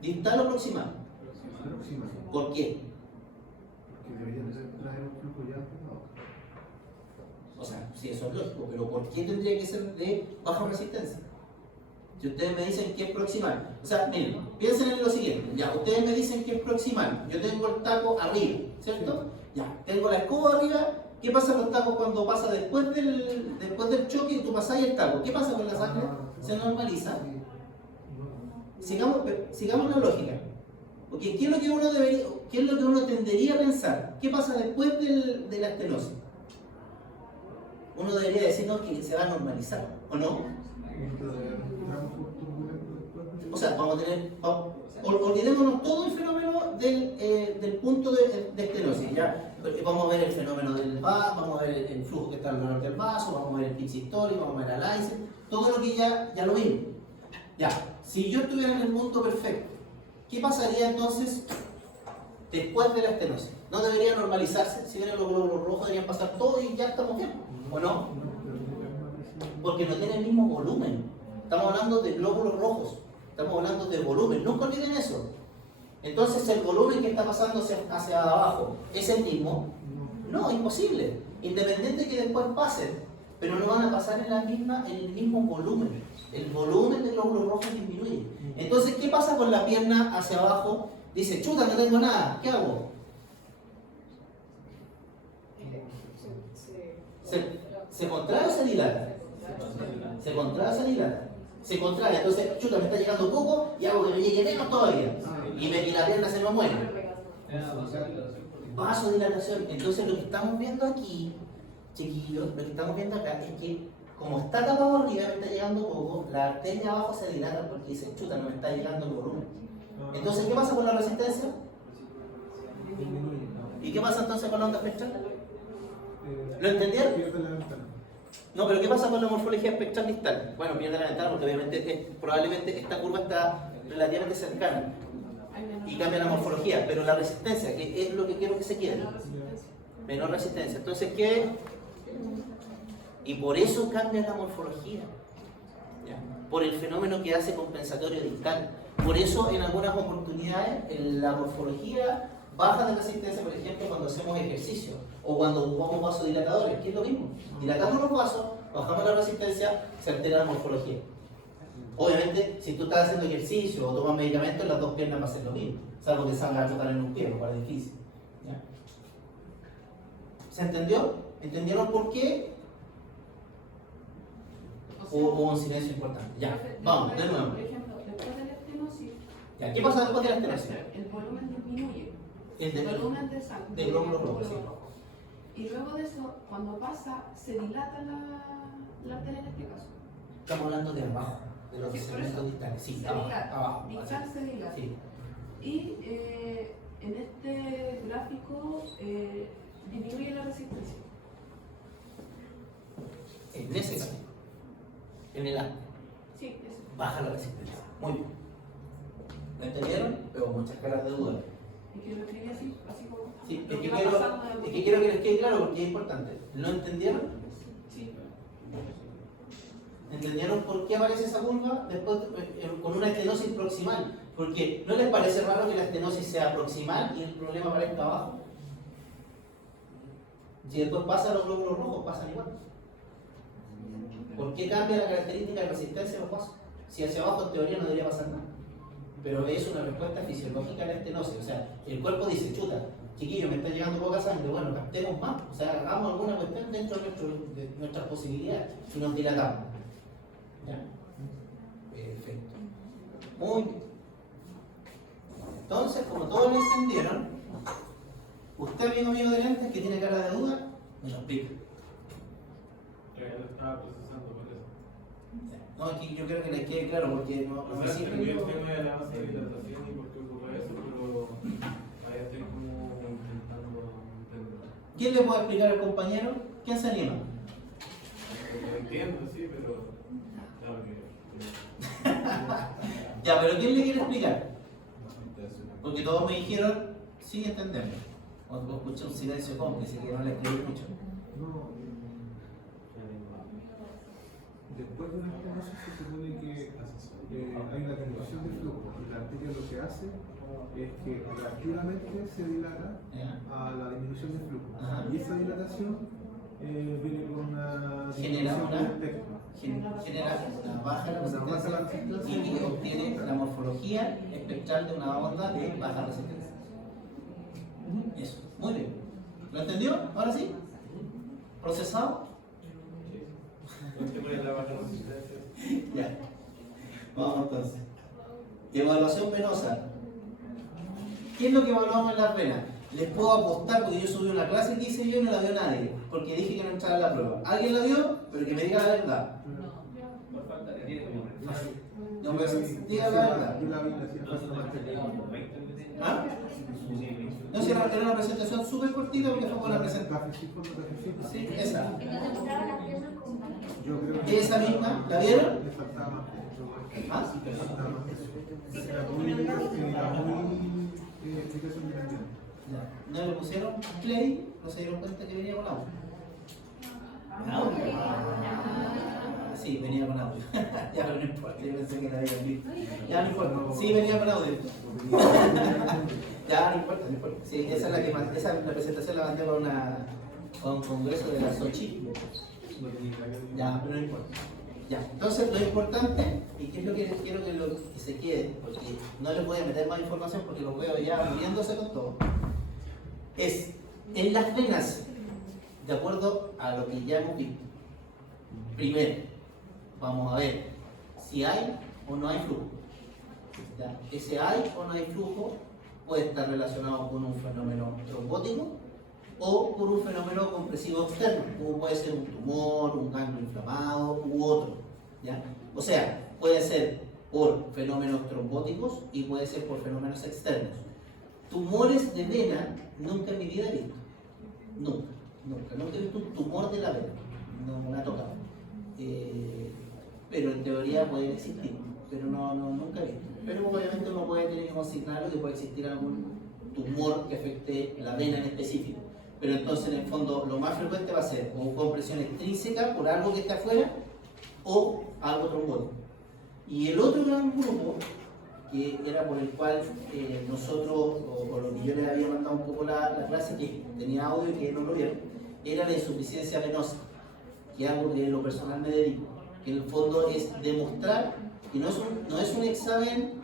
¿Distal o proximal? Próxima. ¿Por qué? Porque deberían traer un flujo ya apretado. O sea, sí, eso es lógico, pero ¿por qué tendría que ser de baja resistencia? Si ustedes me dicen que es proximal, o sea, miren, piensen en lo siguiente, ya, ustedes me dicen que es proximal, yo tengo el taco arriba, ¿cierto? Ya, tengo la escoba arriba, ¿qué pasa con los tacos cuando pasa después del choque y tú pasas el taco? ¿Qué pasa con la sangre? Se normaliza. Sigamos la lógica. Porque ¿qué es lo que uno tendería a pensar? ¿Qué pasa después de la estenosis? Uno debería decirnos que se va a normalizar, ¿o no? O sea, vamos a tener, olvidémonos todo el fenómeno del punto de estenosis, ¿ya? Vamos a ver el fenómeno del vaso, vamos a ver el flujo que está alrededor del vaso, vamos a ver el pitch histórico, vamos a ver el análisis, todo lo que ya lo vimos. Ya, si yo estuviera en el mundo perfecto, ¿qué pasaría entonces después de la estenosis? ¿No debería normalizarse? Si vienen los glóbulos rojos, deberían pasar todo y ya estamos bien, ¿o no? Porque no tiene el mismo volumen. Estamos hablando de glóbulos rojos, estamos hablando de volumen, nunca olviden eso. Entonces, ¿el volumen que está pasando hacia abajo es el mismo? No, imposible. Independiente de que después pasen, pero no van a pasar en el mismo volumen. El volumen de glóbulos rojos disminuye. Entonces, ¿qué pasa con la pierna hacia abajo? Dice, chuta, no tengo nada, ¿qué hago? ¿Se contrae o se dilata? Se contrae o se dilata. Se contrae, entonces, chuta, me está llegando poco y hago que me llegue menos todavía. Y la pierna se me muere. Vasodilatación. Entonces, lo que estamos viendo aquí, chiquillos, lo que estamos viendo acá es que, como está tapado arriba, me está llegando poco, la arteria abajo se dilata porque dice, chuta, no me está llegando el volumen. Entonces, ¿qué pasa con la resistencia? ¿Y qué pasa entonces con la onda espectral? ¿Lo entendieron? No, pero ¿qué pasa con la morfología espectral distal? Bueno, pierde la ventana porque obviamente probablemente esta curva está relativamente cercana y cambia la morfología, pero la resistencia, que es lo que quiero que se quede, menor resistencia. Entonces, ¿qué? Y por eso cambia la morfología, ¿ya? Por el fenómeno que hace compensatorio distal. Por eso en algunas oportunidades la morfología baja de resistencia, por ejemplo, cuando hacemos ejercicio o cuando ocupamos vasodilatadores, que es lo mismo. Dilatamos los vasos, bajamos la resistencia, se altera la morfología. Obviamente, si tú estás haciendo ejercicio o tomas medicamentos, las dos piernas van a ser lo mismo, salvo que salga a chocar en un pie, para difícil. ¿Ya? ¿Se entendió? ¿Entendieron por qué? Hubo un silencio importante. Ya, vamos, de nuevo. Por ejemplo, después de la estenosis, Ya, ¿qué pasa después de la estenosis? el volumen disminuye. El volumen de sangre. de glóbulos rojos, sí. Y luego de eso, cuando pasa, se dilata la arteria en este caso. Estamos hablando de abajo, de los Sí, por segmentos eso. distales. Sí, Se abajo, dilata. abajo. Distal se dilata. Sí. Y en este gráfico disminuye la resistencia. En ese caso, en el A, Sí, eso. baja la resistencia. Muy bien. ¿Me entendieron? Pero muchas caras de duda. Y que lo escribí así como. Sí, lo es que va quiero pasando de que les quede claro porque es importante. ¿Lo entendieron? Sí. ¿Entendieron por qué aparece esa curva después con una estenosis proximal? Porque ¿no les parece raro que la estenosis sea proximal y el problema aparezca abajo? Si después pasa los glóbulos rojos, pasan igual. ¿Por qué cambia la característica de resistencia de los vasos? Si hacia abajo en teoría no debería pasar nada. Pero es una respuesta fisiológica a la estenosis. O sea, el cuerpo dice, chuta, chiquillo, me está llegando poca sangre, bueno, captemos más. O sea, hagamos alguna cuestión dentro de nuestras posibilidades y nos dilatamos. ¿Ya? Perfecto. Muy bien. Entonces, como todos lo entendieron, usted, amigo mío de lentes, que tiene cara de duda, me lo explica. Ya lo estaba procesando por eso. No, aquí yo creo que les quede claro porque no O me sea, entendí sirve. el tema de la base de hidratación y por qué ocurre eso, pero ahí estoy como intentando entender. ¿Quién le puede explicar al compañero? ¿Quién se anima? Lo entiendo, sí, pero claro que Ya, pero ¿quién le quiere explicar? Porque todos me dijeron, sí, entendemos. O escuché un silencio cómplice que no le escribí mucho. no. Después de una esclerosis se supone que hay una disminución del flujo y la arteria lo que hace es que reactivamente se dilata ¿Ya? a la disminución del flujo. Ajá. Y esa dilatación viene con una Genera disminución una- del espectro. Genera una baja Una baja resistencia resistencia. y que obtiene la morfología espectral de una onda de baja resistencia. Eso, muy bien. ¿Lo entendió? ¿Ahora sí? ¿Procesado? El tema de la baja resistencia. Ya. Vamos entonces. Evaluación venosa. ¿Qué es lo que evaluamos en las venas? Les puedo apostar porque yo subí una clase que hice yo y no la vio nadie, porque dije que no entraba en la prueba. ¿Alguien la vio? Pero que me diga la verdad. Por falta de tiempo. No, pues, diga la verdad. Yo la vi, la hacía falta más que ¿Ah? No, si era una presentación súper cortita porque fue con la presentación. cafecito, cafecito. Sí, esa. Entonces mostraron las piezas con Yo creo que Esa misma, ¿la vieron? le faltaba más. ¿Ah? Le faltaba más. Era muy explicación de la vida. Ya. No le pusieron play, no se dieron cuenta que venía con audio. Sí, venía con audio. Ya, pero no importa, yo pensé que la había visto. Ya, no importa. Sí, venía con audio. Ya, no importa, no importa. Sí, esa es la que esa la presentación la mandé para un congreso de la Sochi. Ya, pero no importa. Ya, entonces lo importante, y que es lo que quiero que se quede, porque no les voy a meter más información porque los veo ya muriéndose con todo, es en las venas, de acuerdo a lo que ya hemos visto. Primero, vamos a ver si hay o no hay flujo. ¿Ya? Ese hay o no hay flujo puede estar relacionado con un fenómeno trombótico o por un fenómeno compresivo externo, como puede ser un tumor, un ganglio inflamado u otro. ¿Ya? O sea, puede ser por fenómenos trombóticos y puede ser por fenómenos externos. Tumores de vena, nunca en mi vida he visto. Nunca he visto un tumor de la vena. No me ha tocado. Pero en teoría pueden existir, pero nunca he visto. Pero obviamente uno puede tener que consignarlo que puede existir algún tumor que afecte la vena en específico. Pero entonces en el fondo lo más frecuente va a ser o compresión extrínseca por algo que está afuera o algo trombótico. Y el otro gran grupo, que era por el cual nosotros, o lo que yo les había mandado un poco la clase, que tenía audio y que no lo vieron, era la insuficiencia venosa, que es algo que en lo personal me dedico, que en el fondo es demostrar que no es un examen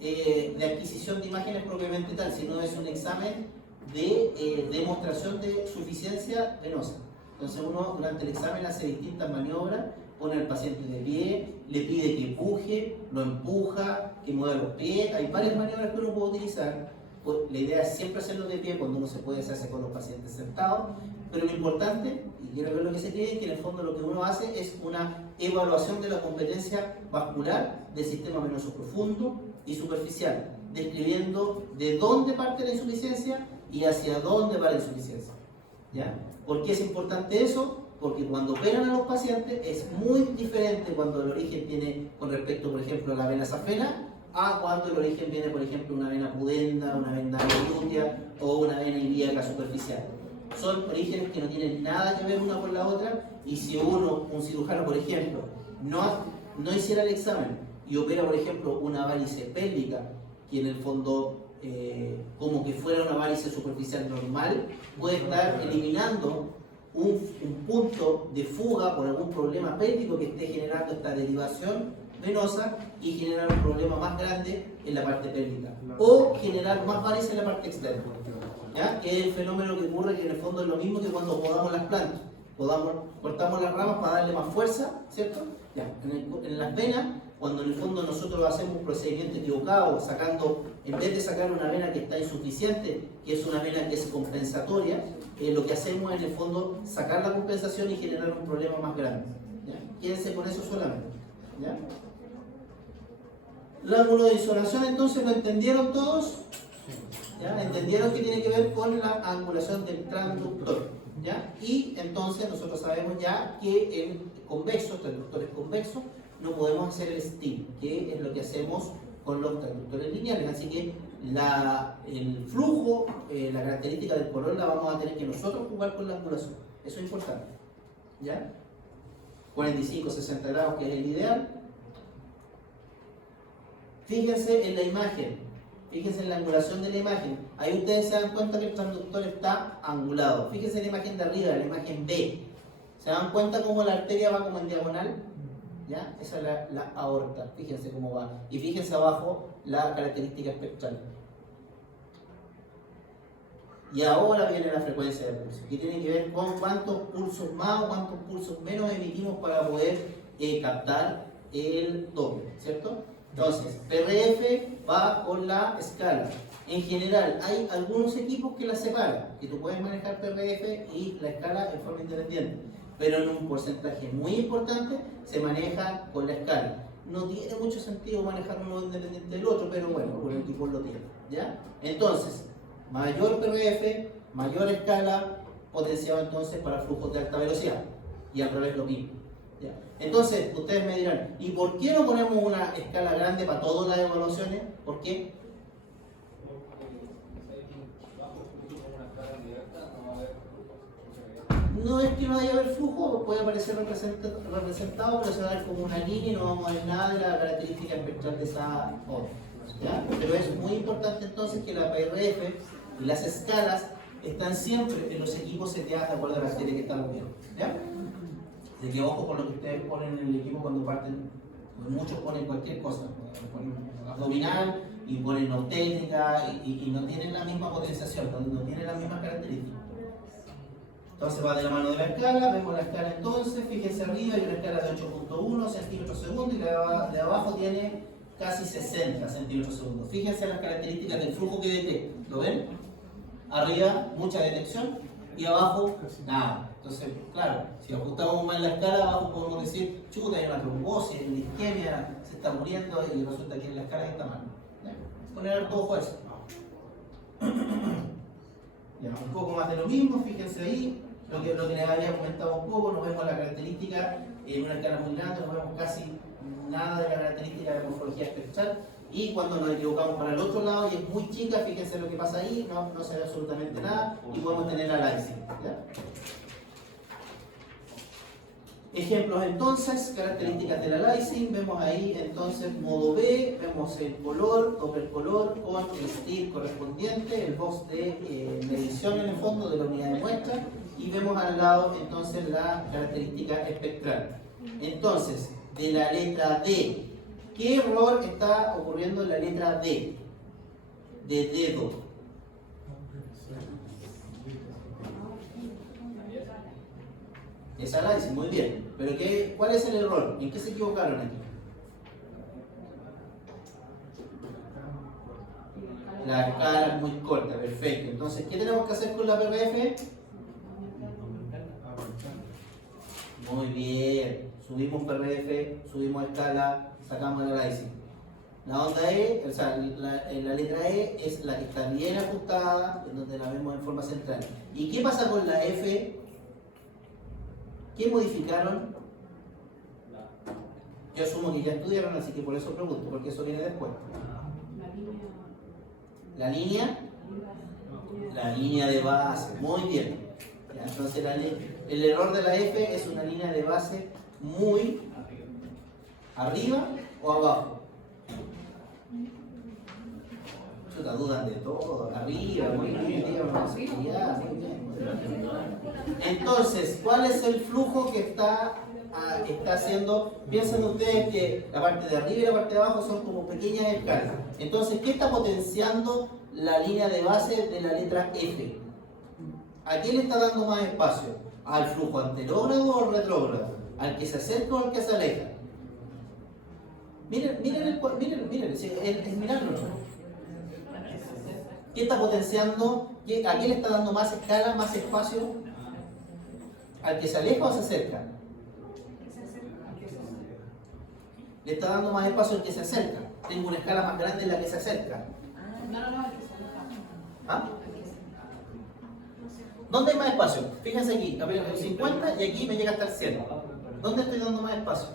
de adquisición de imágenes propiamente tal, sino es un examen de demostración de suficiencia venosa. Entonces uno durante el examen hace distintas maniobras, pone al paciente de pie, le pide que empuje, lo empuja, que mueva los pies. Hay varias maniobras que uno puede utilizar. Pues, la idea es siempre hacerlo de pie cuando uno se puede hacer con los pacientes sentados, pero lo importante, y quiero ver lo que se quede, es que en el fondo lo que uno hace es una evaluación de la competencia vascular del sistema venoso profundo y superficial, describiendo de dónde parte la insuficiencia y hacia dónde va la insuficiencia. ¿Ya? ¿Por qué es importante eso? Porque cuando operan a los pacientes es muy diferente cuando el origen viene con respecto, por ejemplo, a la vena safena, a cuando el origen viene, por ejemplo, una vena pudenda, una vena glútea o una vena ilíaca superficial. Son orígenes que no tienen nada que ver una con la otra, y si un cirujano, por ejemplo, no hiciera el examen y opera, por ejemplo, una varice pélvica, que en el fondo como que fuera una varice superficial normal, puede estar eliminando un punto de fuga por algún problema pélvico que esté generando esta derivación venosa y generar un problema más grande en la parte pélvica o generar más varices en la parte externa. ¿Ya? Que es el fenómeno que ocurre, que en el fondo es lo mismo que cuando podamos las plantas, cortamos las ramas para darle más fuerza, ¿cierto? Ya. En las venas, cuando en el fondo nosotros hacemos un procedimiento equivocado, en vez de sacar una vena que está insuficiente, que es una vena que es compensatoria, lo que hacemos es en el fondo sacar la compensación y generar un problema más grande. ¿Ya? Quédense con eso solamente. ¿Ya? El ángulo de insolación, entonces, ¿lo entendieron todos? ¿Ya? ¿Entendieron que tiene que ver con la angulación del transductor? ¿Ya? Y entonces nosotros sabemos ya que el convexo, el transductor es convexo, no podemos hacer el steam, que es lo que hacemos con los transductores lineales. Así que el flujo, la característica del color la vamos a tener que nosotros jugar con la angulación. Eso es importante. ¿Ya? 45, 60 grados, que es el ideal. Fíjense en la imagen, fíjense en la angulación de la imagen. Ahí ustedes se dan cuenta que el transductor está angulado. Fíjense en la imagen de arriba, la imagen B. ¿Se dan cuenta cómo la arteria va como en diagonal? ¿Ya? Esa es la aorta, fíjense cómo va. Y fíjense abajo la característica espectral. Y ahora viene la frecuencia de pulso, que tiene que ver con cuántos pulsos más o cuántos pulsos menos emitimos para poder captar el doble, ¿cierto? Entonces, PRF va con la escala. En general, hay algunos equipos que la separan, que tú puedes manejar PRF y la escala en forma independiente, pero en un porcentaje muy importante se maneja con la escala. No tiene mucho sentido manejar uno independiente del otro, pero bueno, algún equipo lo tiene, ¿ya? Entonces, mayor PRF, mayor escala, potenciado entonces para flujos de alta velocidad, y al revés lo mismo. ¿Ya? Entonces, ustedes me dirán, ¿y por qué no ponemos una escala grande para todas las evaluaciones? ¿Por qué? No es que no vaya a haber flujo, puede aparecer representado, pero se va a ver como una línea y no vamos a ver nada de la característica espectral de esa onda. ¿Ya? Pero es muy importante entonces que la PRF y las escalas están siempre en los equipos seteados de acuerdo a la serie que estamos viendo. ¿Ya? De que ojo con lo que ustedes ponen en el equipo cuando parten, muchos ponen cualquier cosa, ponen abdominal y ponen obstétrica y no tienen la misma potenciación, no tienen las mismas características. Entonces va de la mano de la escala, vemos la escala entonces, fíjense arriba hay una escala de 8.1 centímetros segundo y la de abajo tiene casi 60 centímetros segundo. Fíjense las características del flujo que detecta, ¿lo ven? Arriba mucha detección y abajo nada. Entonces, claro, si ajustamos más la escala, abajo podemos decir, chuta, hay una trombosis, hay una isquemia, se está muriendo y resulta que en la escala está mal. Poner harto ojo a eso. Ya, un poco más de lo mismo, fíjense ahí, lo que les había comentado un poco, no vemos la característica en una escala muy grande, no vemos casi nada de la característica de la morfología espectral. Y cuando nos equivocamos para el otro lado y es muy chica, fíjense lo que pasa ahí, no se ve absolutamente nada y podemos tener análisis. Ejemplos entonces, características del aliasing, vemos ahí entonces modo B, vemos el color, doble color con el STIR correspondiente, el box de medición en el fondo de la unidad de muestra y vemos al lado entonces la característica espectral. Entonces, de la letra D, ¿qué error está ocurriendo en la letra D? De dedo. Es análisis, muy bien. Pero ¿cuál es el error? ¿En qué se equivocaron aquí? La escala es muy corta, perfecto. Entonces, ¿qué tenemos que hacer con la PRF? Muy bien. Subimos PRF, subimos escala, sacamos el análisis. La onda E, o sea, la letra E es la que está bien ajustada, en donde la vemos en forma central. ¿Y qué pasa con la F? ¿Qué modificaron? Yo asumo que ya estudiaron, así que por eso pregunto, porque eso viene después. La línea de base, muy bien. Ya, entonces el error de la F es una línea de base muy arriba o abajo. Chuta, dudan de todo, arriba, muy bien, arriba, muy bien. Entonces, ¿cuál es el flujo que está haciendo? Piensen ustedes que la parte de arriba y la parte de abajo son como pequeñas escalas. Entonces, ¿qué está potenciando la línea de base de la letra F? ¿A quién le está dando más espacio? ¿Al flujo anterógrado o al retrógrado? ¿Al que se acerca o al que se aleja? Miren, es mirarlo. ¿Qué está potenciando? ¿A quién le está dando más escala, más espacio? ¿Al que se aleja o se acerca? le está dando más espacio al que se acerca. Tengo una escala más grande en la que se acerca. No, ¿Ah? ¿Dónde hay más espacio? Fíjense aquí, apenas el 50 y aquí me llega hasta el 100. ¿Dónde estoy dando más espacio?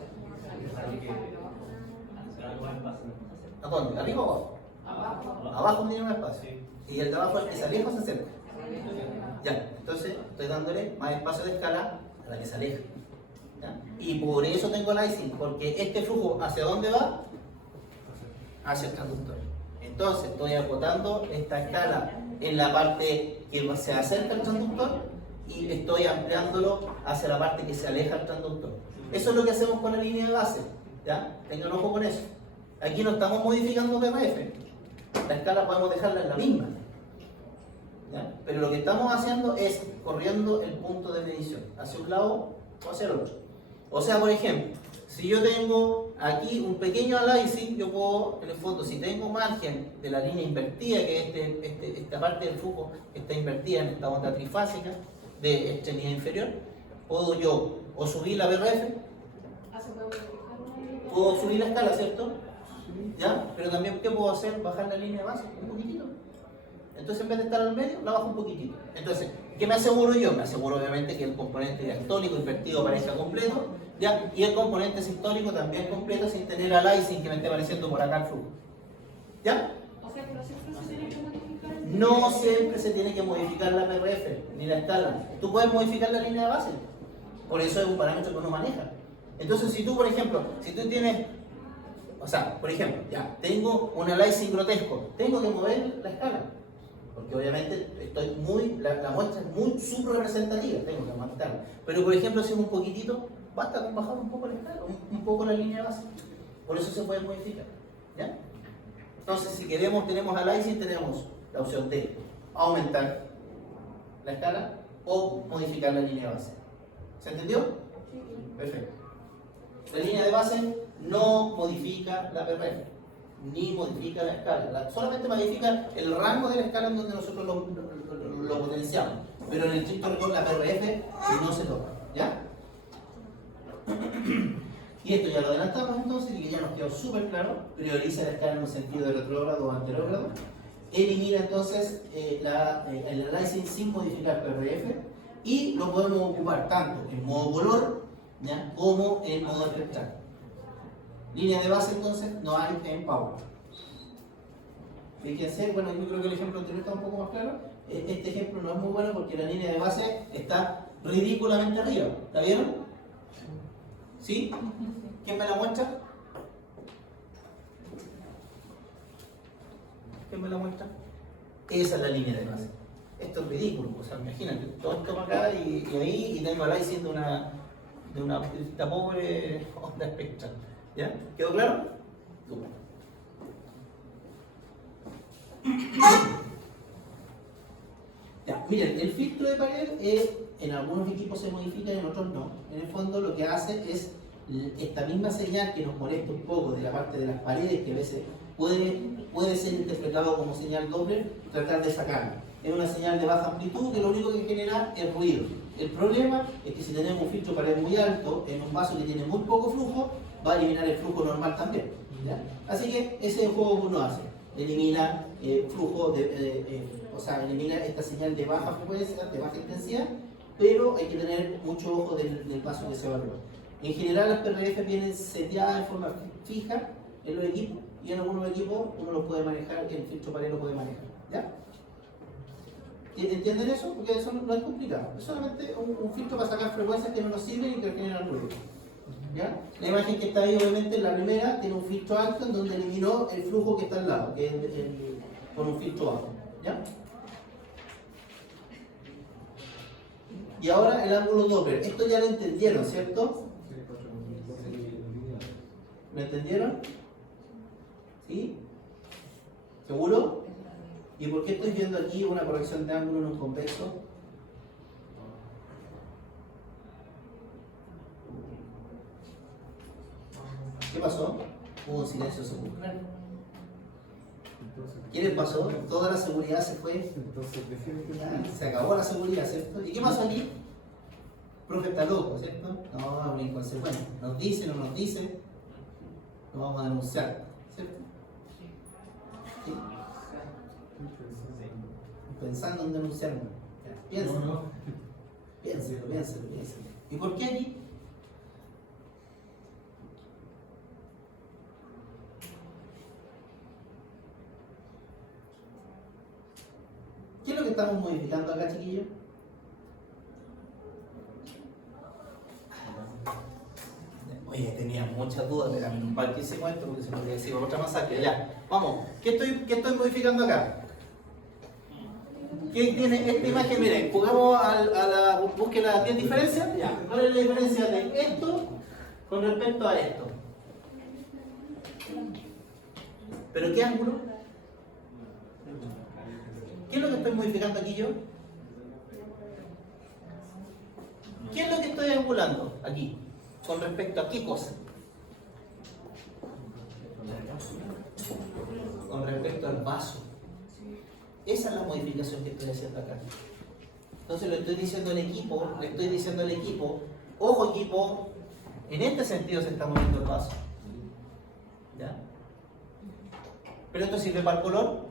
¿A dónde? ¿Arriba o abajo? Abajo tiene más espacio. Y el de abajo es el que se aleja o se acerca. Ya, entonces estoy dándole más espacio de escala a la que se aleja. ¿Ya? Y por eso tengo el icing, porque este flujo, ¿hacia dónde va? Hacia el transductor. Entonces estoy acotando esta escala en la parte que se acerca al transductor y estoy ampliándolo hacia la parte que se aleja al transductor. Eso es lo que hacemos con la línea de base. ¿Ya? Tengan ojo con eso. Aquí no estamos modificando PRF. La escala podemos dejarla en la misma. ¿Ya? Pero lo que estamos haciendo es corriendo el punto de medición hacia un lado o hacia el otro. O sea, por ejemplo, si yo tengo aquí un pequeño aliasing, yo puedo, en el fondo, si tengo margen de la línea invertida, que es esta parte del flujo que está invertida en esta onda trifásica de extremidad inferior, puedo yo o subir la BRF, puedo subir la escala, ¿cierto? ¿Ya? Pero también, ¿qué puedo hacer? Bajar la línea de base un poquitito. Entonces, en vez de estar al medio, la bajo un poquitito. Entonces, ¿qué me aseguro yo? Me aseguro, obviamente, que el componente diastólico invertido aparezca completo, ¿ya? Y el componente sistólico también completo, sin tener aliasing que me esté apareciendo por acá el flujo. ¿Ya? O sea, pero siempre se tiene que modificar. No siempre se tiene que modificar la PRF ni la escala. Tú puedes modificar la línea de base. Por eso es un parámetro que uno maneja. Entonces, si tú, por ejemplo, si tú tienes, o sea, por ejemplo, ya, tengo un aliasing grotesco, tengo que mover la escala. Porque obviamente la muestra es muy subrepresentativa, tengo que aumentarla. Pero por ejemplo, si es un poquitito, basta con bajar un poco la escala, un poco la línea de base. Por eso se puede modificar. ¿Ya? Entonces, si queremos, tenemos aliasing, tenemos la opción de aumentar la escala o modificar la línea de base. ¿Se entendió? Perfecto. La línea de base no modifica la PRF, ni modifica la escala, solamente modifica el rango de la escala en donde nosotros lo potenciamos, pero en el estricto rigor la PRF no se toca. ¿Ya? Y esto ya lo adelantamos entonces y que ya nos quedó súper claro. Prioriza la escala en un sentido de retrógrado o anterógrado. Elimina entonces el aliasing sin modificar PRF y lo podemos ocupar tanto en modo color, ¿ya?, como en modo espectral. Línea de base entonces no hay en Power. Fíjense, bueno, yo creo que el ejemplo anterior está un poco más claro. Este ejemplo no es muy bueno porque la línea de base está ridículamente arriba. ¿La vieron? ¿Sí? ¿Quién me la muestra? ¿Quién me la muestra? Esa es la línea de base. Esto es ridículo, o sea, imagínate, todo esto para acá y ahí, y tengo al siendo de una pobre onda espectral. ¿Ya? ¿Quedó claro? Súper. Ya, miren, el filtro de pared en algunos equipos se modifica y en otros no. En el fondo lo que hace es esta misma señal que nos molesta un poco de la parte de las paredes, que a veces puede ser interpretado como señal Doppler, tratar de sacarla. Es una señal de baja amplitud que lo único que genera es ruido. El problema es que si tenemos un filtro de pared muy alto en un vaso que tiene muy poco flujo, va a eliminar el flujo normal también. ¿Ya? Así que ese es el juego que uno hace. Elimina flujo, o sea, elimina esta señal de baja frecuencia, de baja intensidad, pero hay que tener mucho ojo del vaso que se evalúa. En general las PRF vienen seteadas de forma fija en los equipos y en algunos equipos uno los puede manejar, el filtro pared lo puede manejar. ¿Ya? ¿Entienden eso? Porque eso no es complicado. Es solamente un filtro para sacar frecuencias que no nos sirven y que generan ruido. ¿Ya? La imagen que está ahí, obviamente, la primera tiene un filtro alto en donde eliminó el flujo que está al lado, que es con un filtro bajo. ¿Ya? Y ahora el ángulo Doppler. Esto ya lo entendieron, ¿cierto? ¿Lo entendieron? ¿Sí? ¿Seguro? ¿Y por qué estoy viendo aquí una corrección de ángulo en un convexo? ¿Qué pasó? Hubo un silencio sepulcral. ¿Qué les pasó? Toda la seguridad se fue. Se acabó la seguridad, ¿cierto? ¿Y qué pasó aquí? El profe está loco, ¿cierto? No, es un inconsecuente. ¿Nos dice o no nos dice? Lo vamos a denunciar, ¿cierto? ¿Sí? Pensando en denunciarme. Piénselo. Piénselo. ¿Y por qué aquí? ¿Qué es lo que estamos modificando acá, chiquillos? Oye, tenía muchas dudas, pero un par que hicimos esto porque se me decía otra masacre. Ya, vamos. ¿Qué estoy modificando acá? ¿Qué tiene esta imagen? Miren, jugamos a la búsqueda. ¿Tiene diferencia? Ya. ¿Cuál es la diferencia de esto con respecto a esto? ¿Pero qué ángulo? ¿Qué es lo que estoy modificando aquí yo? ¿Qué es lo que estoy angulando aquí? ¿Con respecto a qué cosa? Con respecto al vaso. Esa es la modificación que estoy haciendo acá. Entonces le estoy diciendo al equipo, ojo equipo, en este sentido se está moviendo el vaso. ¿Ya? ¿Pero esto sirve para el color?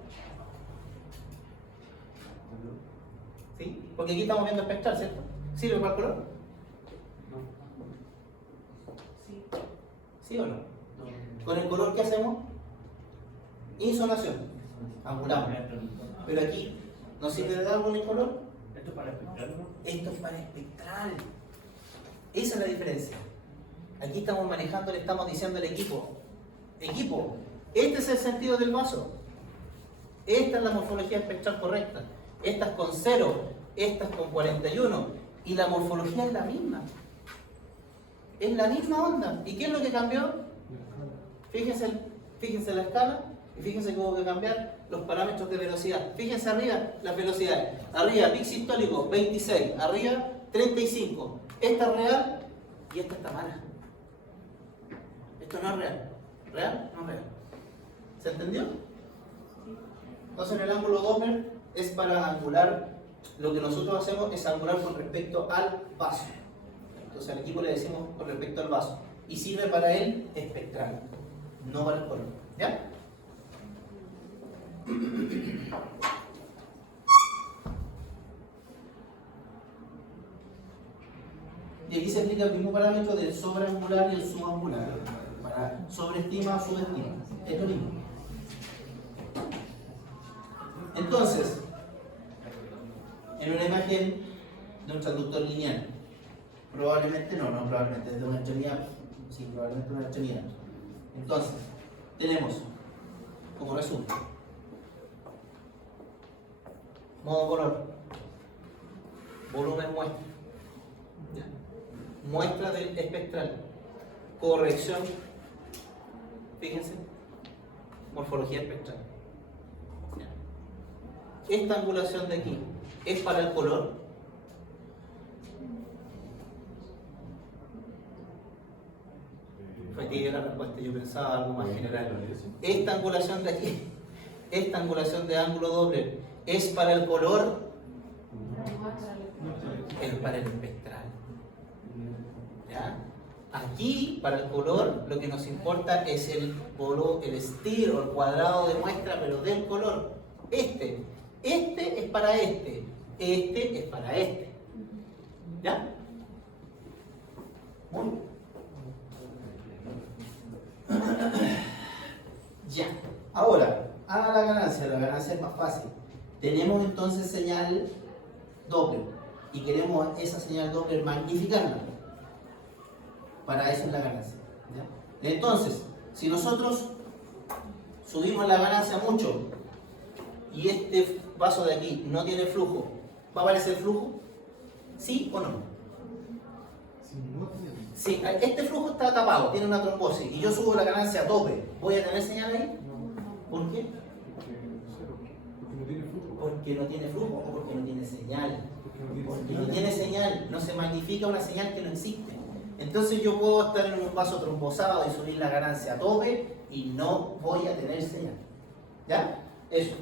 ¿Sí? Porque aquí estamos viendo espectral, ¿cierto? ¿Sirve para el color? ¿Sí o no? ¿Con el color qué hacemos? Insolación. Angulamos. Pero aquí, ¿no sirve de algo el color? ¿Esto es para espectral, no? Esto es para espectral. Esa es la diferencia. Aquí estamos manejando, le estamos diciendo al equipo, este es el sentido del vaso. Esta es la morfología espectral correcta. Estas con 0, estas con 41. Y la morfología es la misma. Es la misma onda. ¿Y qué es lo que cambió? Fíjense la escala y fíjense que hubo que cambiar los parámetros de velocidad. Fíjense arriba las velocidades. Arriba pic sistólico 26, arriba 35. Esta es real y esta está mala. Esto no es real. ¿Real? No es real. ¿Se entendió? Entonces el ángulo Doppler es para angular. Lo que nosotros hacemos es angular con respecto al vaso. Entonces al equipo le decimos con respecto al vaso. Y sirve para el espectral, no para el color. ¿Ya? Y aquí se aplica el mismo parámetro del sobreangular y el subangular. Para sobreestima o subestima. Es lo mismo. Entonces, en una imagen de un transductor lineal, probablemente de una extremidad, sí, probablemente de una extremidad. Entonces, tenemos como resumen, modo color, volumen muestra, ¿ya? Muestra del espectral, corrección, fíjense, morfología espectral. ¿Ya? Esta angulación de aquí es para el color. Fue tibia la respuesta, yo pensaba algo más general. Esta angulación de aquí, esta angulación de ángulo doble, ¿es para el color? Es para el espectral. ¿Ya? Aquí, para el color, lo que nos importa es el estilo, el cuadrado de muestra, pero del color. Este es para este es para este. ¿Ya? Muy bien. Ya. Ahora, a la ganancia es más fácil. Tenemos entonces señal Doppler y queremos esa señal Doppler magnificarla. Para eso es la ganancia. ¿Ya? Entonces, si nosotros subimos la ganancia mucho y este vaso de aquí no tiene flujo, ¿va a aparecer flujo? ¿Sí o no? Si este flujo está tapado, tiene una trombosis y yo subo la ganancia a tope, ¿voy a tener señal ahí? ¿Por qué? Porque no tiene flujo o porque no tiene señal. Porque no tiene señal, no se magnifica una señal que no existe. Entonces yo puedo estar en un vaso trombosado y subir la ganancia a tope y no voy a tener señal. ¿Ya? Eso,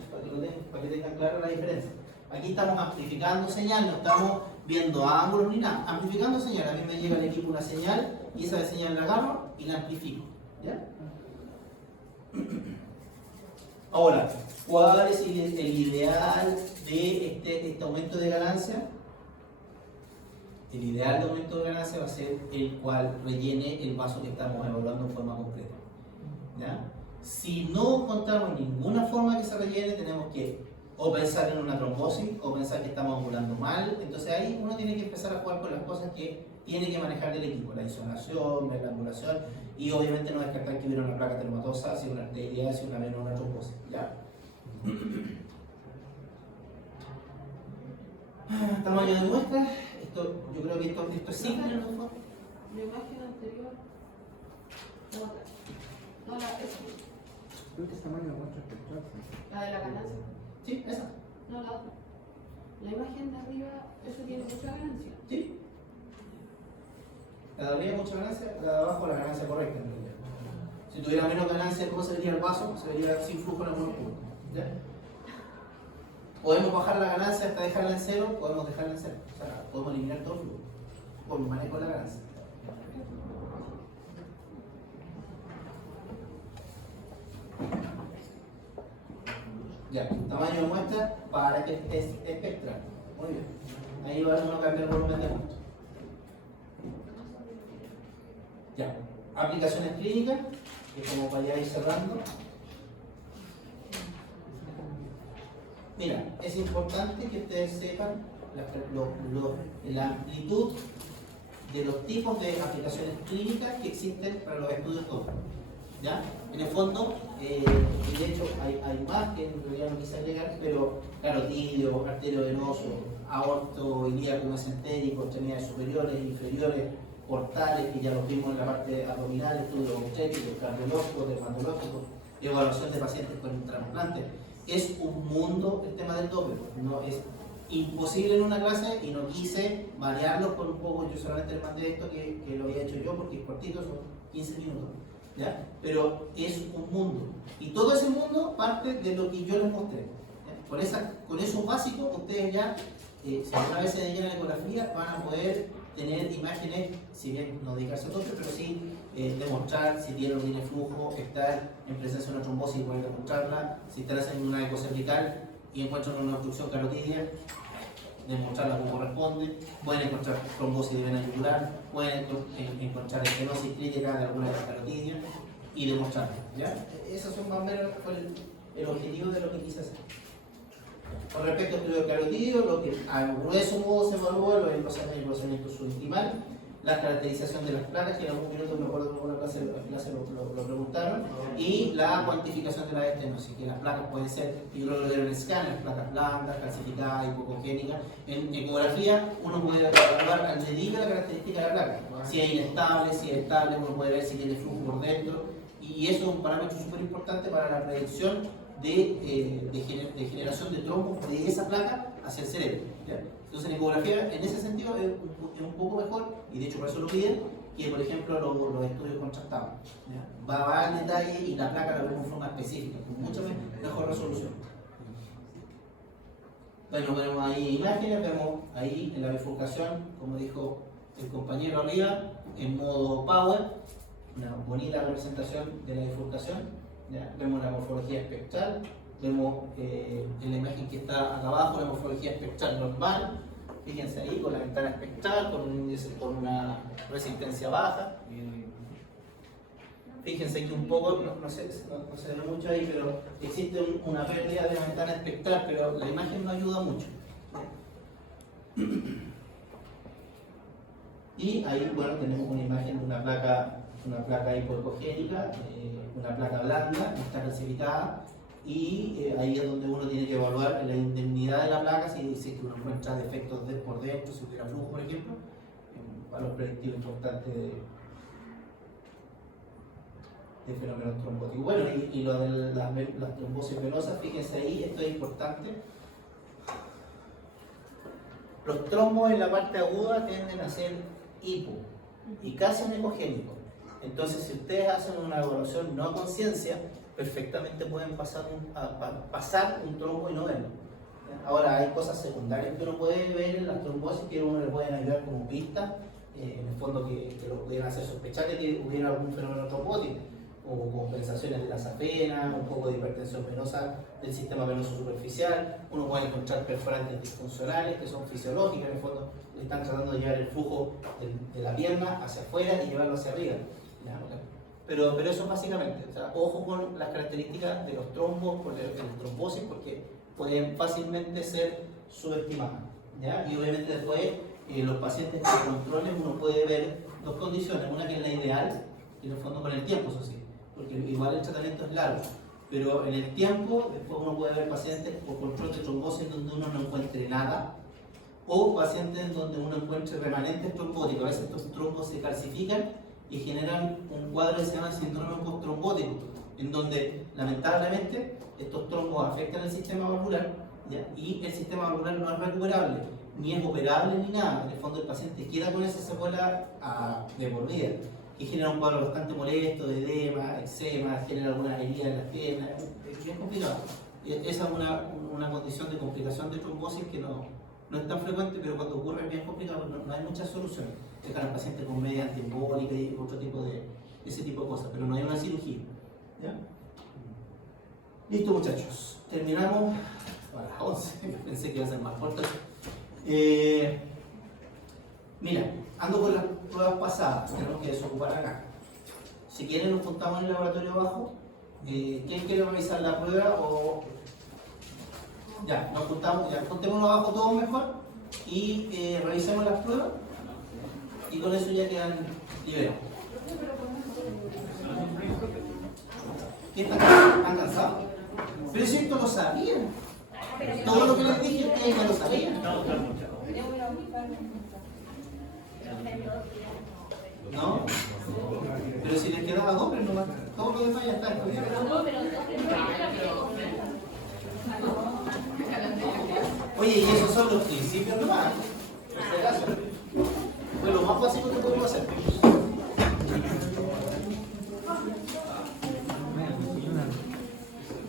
para que tengan clara la diferencia. Aquí estamos amplificando señal, no estamos viendo ángulos ni nada. Amplificando señal, a mí me llega al equipo una señal y esa señal la agarro y la amplifico. ¿Ya? Ahora, ¿cuál es el ideal de este aumento de ganancia? El ideal de aumento de ganancia va a ser el cual rellene el vaso que estamos evaluando en forma completa. ¿Ya? Si no encontramos ninguna forma que se rellene, tenemos que o pensar en una trombosis o pensar que estamos ovulando mal. Entonces ahí uno tiene que empezar a jugar con las cosas que tiene que manejar del equipo, la isolación, la angulación, y obviamente no descartar que hubiera una placa termatosa, si una arteria, si una vena o una trombosis. ¿Ya? Tamaño de muestra. Yo creo que esto es simple, ¿no? La imagen anterior. No, esa. Creo que es tamaño de muestra espectral. La de la ganancia. Sí, esa. No, la otra. La imagen de arriba, eso tiene mucha ganancia. Sí. La de arriba mucha ganancia, la de abajo la ganancia correcta en realidad. Si tuviera menos ganancia, ¿cómo se vería el vaso? Se vería sin flujo en algunos puntos. ¿Ya? Podemos bajar la ganancia hasta dejarla en cero, podemos dejarla en cero. O sea, podemos eliminar todo el flujo por manejo de la ganancia. Ya, tamaño de muestra para que es espectral. Muy bien. Ahí va a cambiar el volumen de muestra. Ya, aplicaciones clínicas, que como para ya ir cerrando. Mira, es importante que ustedes sepan la amplitud de los tipos de aplicaciones clínicas que existen para los estudios Doppler. ¿Ya? En el fondo, y de hecho hay más que en realidad no quise agregar, pero carotidio, arterio venoso, aorto, ilíaco, mesentérico, extremidades superiores, inferiores, portales, que ya los vimos en la parte abdominal, estudios obstétricos, cardiológicos, dermatológicos, evaluación de pacientes con trasplantes. Es un mundo el tema del Doppler, no es imposible en una clase y no quise variarlo con un poco. Yo solamente les mandé esto que lo había hecho yo porque es cortito, son 15 minutos. ¿Ya? Pero es un mundo y todo ese mundo parte de lo que yo les mostré. Con esos básicos ustedes ya, si alguna vez se dedican a la ecografía, van a poder tener imágenes, si bien no dedicarse a Doppler, pero sí demostrar si tiene o tiene flujo, estar en presencia de una trombosis y poder demostrarla, si están haciendo una ecocervical y encuentran una obstrucción carotidia, demostrarla como corresponde. Pueden encontrar trombosis de vena yugular, pueden encontrar estenosis crítica de alguna de las carotidias y demostrarla. ¿Ya? Esos son más o menos el objetivo de lo que quise hacer. Con respecto al estudio carotidio, lo que a grueso modo se evalúa lo es el procedimiento subintimal, la caracterización de las placas, que en algún minuto me acuerdo que en la clase lo preguntaron, y la cuantificación de la estenosis, que las placas pueden ser, yo lo veo en el scan, las placas blandas, calcificadas, hipocongénicas. En ecografía uno puede evaluar al dedillo la característica de la placa, si es inestable, si es estable, uno puede ver si tiene flujo por dentro, y eso es un parámetro súper importante para la predicción de generación de trombos de esa placa hacia el cerebro. ¿Ya? Entonces en ecografía, en ese sentido, es un poco mejor, y de hecho por eso lo piden, que por ejemplo los estudios contrastados. ¿Ya? Va al detalle y la placa la vemos de forma específica, con mucha mejor resolución. Bueno, vemos ahí imágenes, vemos ahí en la bifurcación, como dijo el compañero arriba, en modo power, una bonita representación de la bifurcación. ¿Ya? Vemos la morfología espectral, vemos en la imagen que está acá abajo la morfología espectral normal, fíjense ahí con la ventana espectral, con un índice, con una resistencia baja. Fíjense que un poco, no se ve mucho ahí, pero existe una pérdida de la ventana espectral, pero la imagen no ayuda mucho. Y ahí, bueno, tenemos una imagen de una placa hipoecogénica, una placa blanda, que está calcificada, y ahí es donde uno tiene que evaluar la indemnidad de la placa, si uno encuentra defectos por dentro, si hubiera flujo, por ejemplo, valor predictivo importante de fenómenos trombóticos. Bueno, y lo de las trombosis venosas, fíjense ahí, esto es importante. Los trombos en la parte aguda tienden a ser hipo y casi anecogénicos. Entonces, si ustedes hacen una evaluación no a conciencia, perfectamente pueden pasar un trombo y no verlo. Ahora, hay cosas secundarias que uno puede ver en las trombosis que uno le pueden ayudar como pista, en el fondo que lo pudieran hacer sospechar que hubiera algún fenómeno trombótico. o compensaciones de la safena, un poco de hipertensión venosa del sistema venoso superficial. Uno puede encontrar perforantes disfuncionales que son fisiológicas, en el fondo le están tratando de llevar el flujo de la pierna hacia afuera y llevarlo hacia arriba. Pero eso básicamente, o sea, ojo con las características de los trombos, con el trombosis, porque pueden fácilmente ser subestimadas, ¿ya? Y obviamente después los pacientes que controlen uno puede ver dos condiciones, una que es la ideal, y en el fondo con el tiempo, eso sí, porque igual el tratamiento es largo, pero en el tiempo después uno puede ver pacientes por control de trombosis donde uno no encuentre nada, o pacientes donde uno encuentre remanentes trombóticos. A veces estos trombos se calcifican y generan un cuadro que se llama síndrome posttrombótico, en donde lamentablemente estos trombos afectan el sistema valvular, ¿ya? Y el sistema valvular no es recuperable, ni es operable ni nada. En el fondo el paciente queda con esa secuela de por vida, y genera un cuadro bastante molesto de edema, eczema, genera algunas heridas en las piernas. Es bien complicado. Esa es una condición de complicación de trombosis que no es tan frecuente, pero cuando ocurre es bien complicado, no hay muchas soluciones. Dejar al paciente con media antiembólica y otro tipo de ese tipo de cosas, pero no hay una cirugía, ¿ya? Listo, muchachos, terminamos a las 11. Pensé que iba a ser más corto. Mira, ando con las pruebas pasadas, tenemos que desocupar acá. Si quieren nos juntamos en el laboratorio abajo. ¿Quién quiere revisar la prueba? O ya, nos juntamos, ya, juntémonos abajo todos mejor y revisemos las pruebas, y con eso ya quedan liberados. ¿Qué están cansados? Pero si esto lo sabían. Todo lo que les dije ustedes ya lo sabían. ¿No? Pero si les quedaba doble nomás, todo lo demás ya está estudiado. Oye, y esos son los principios nomás.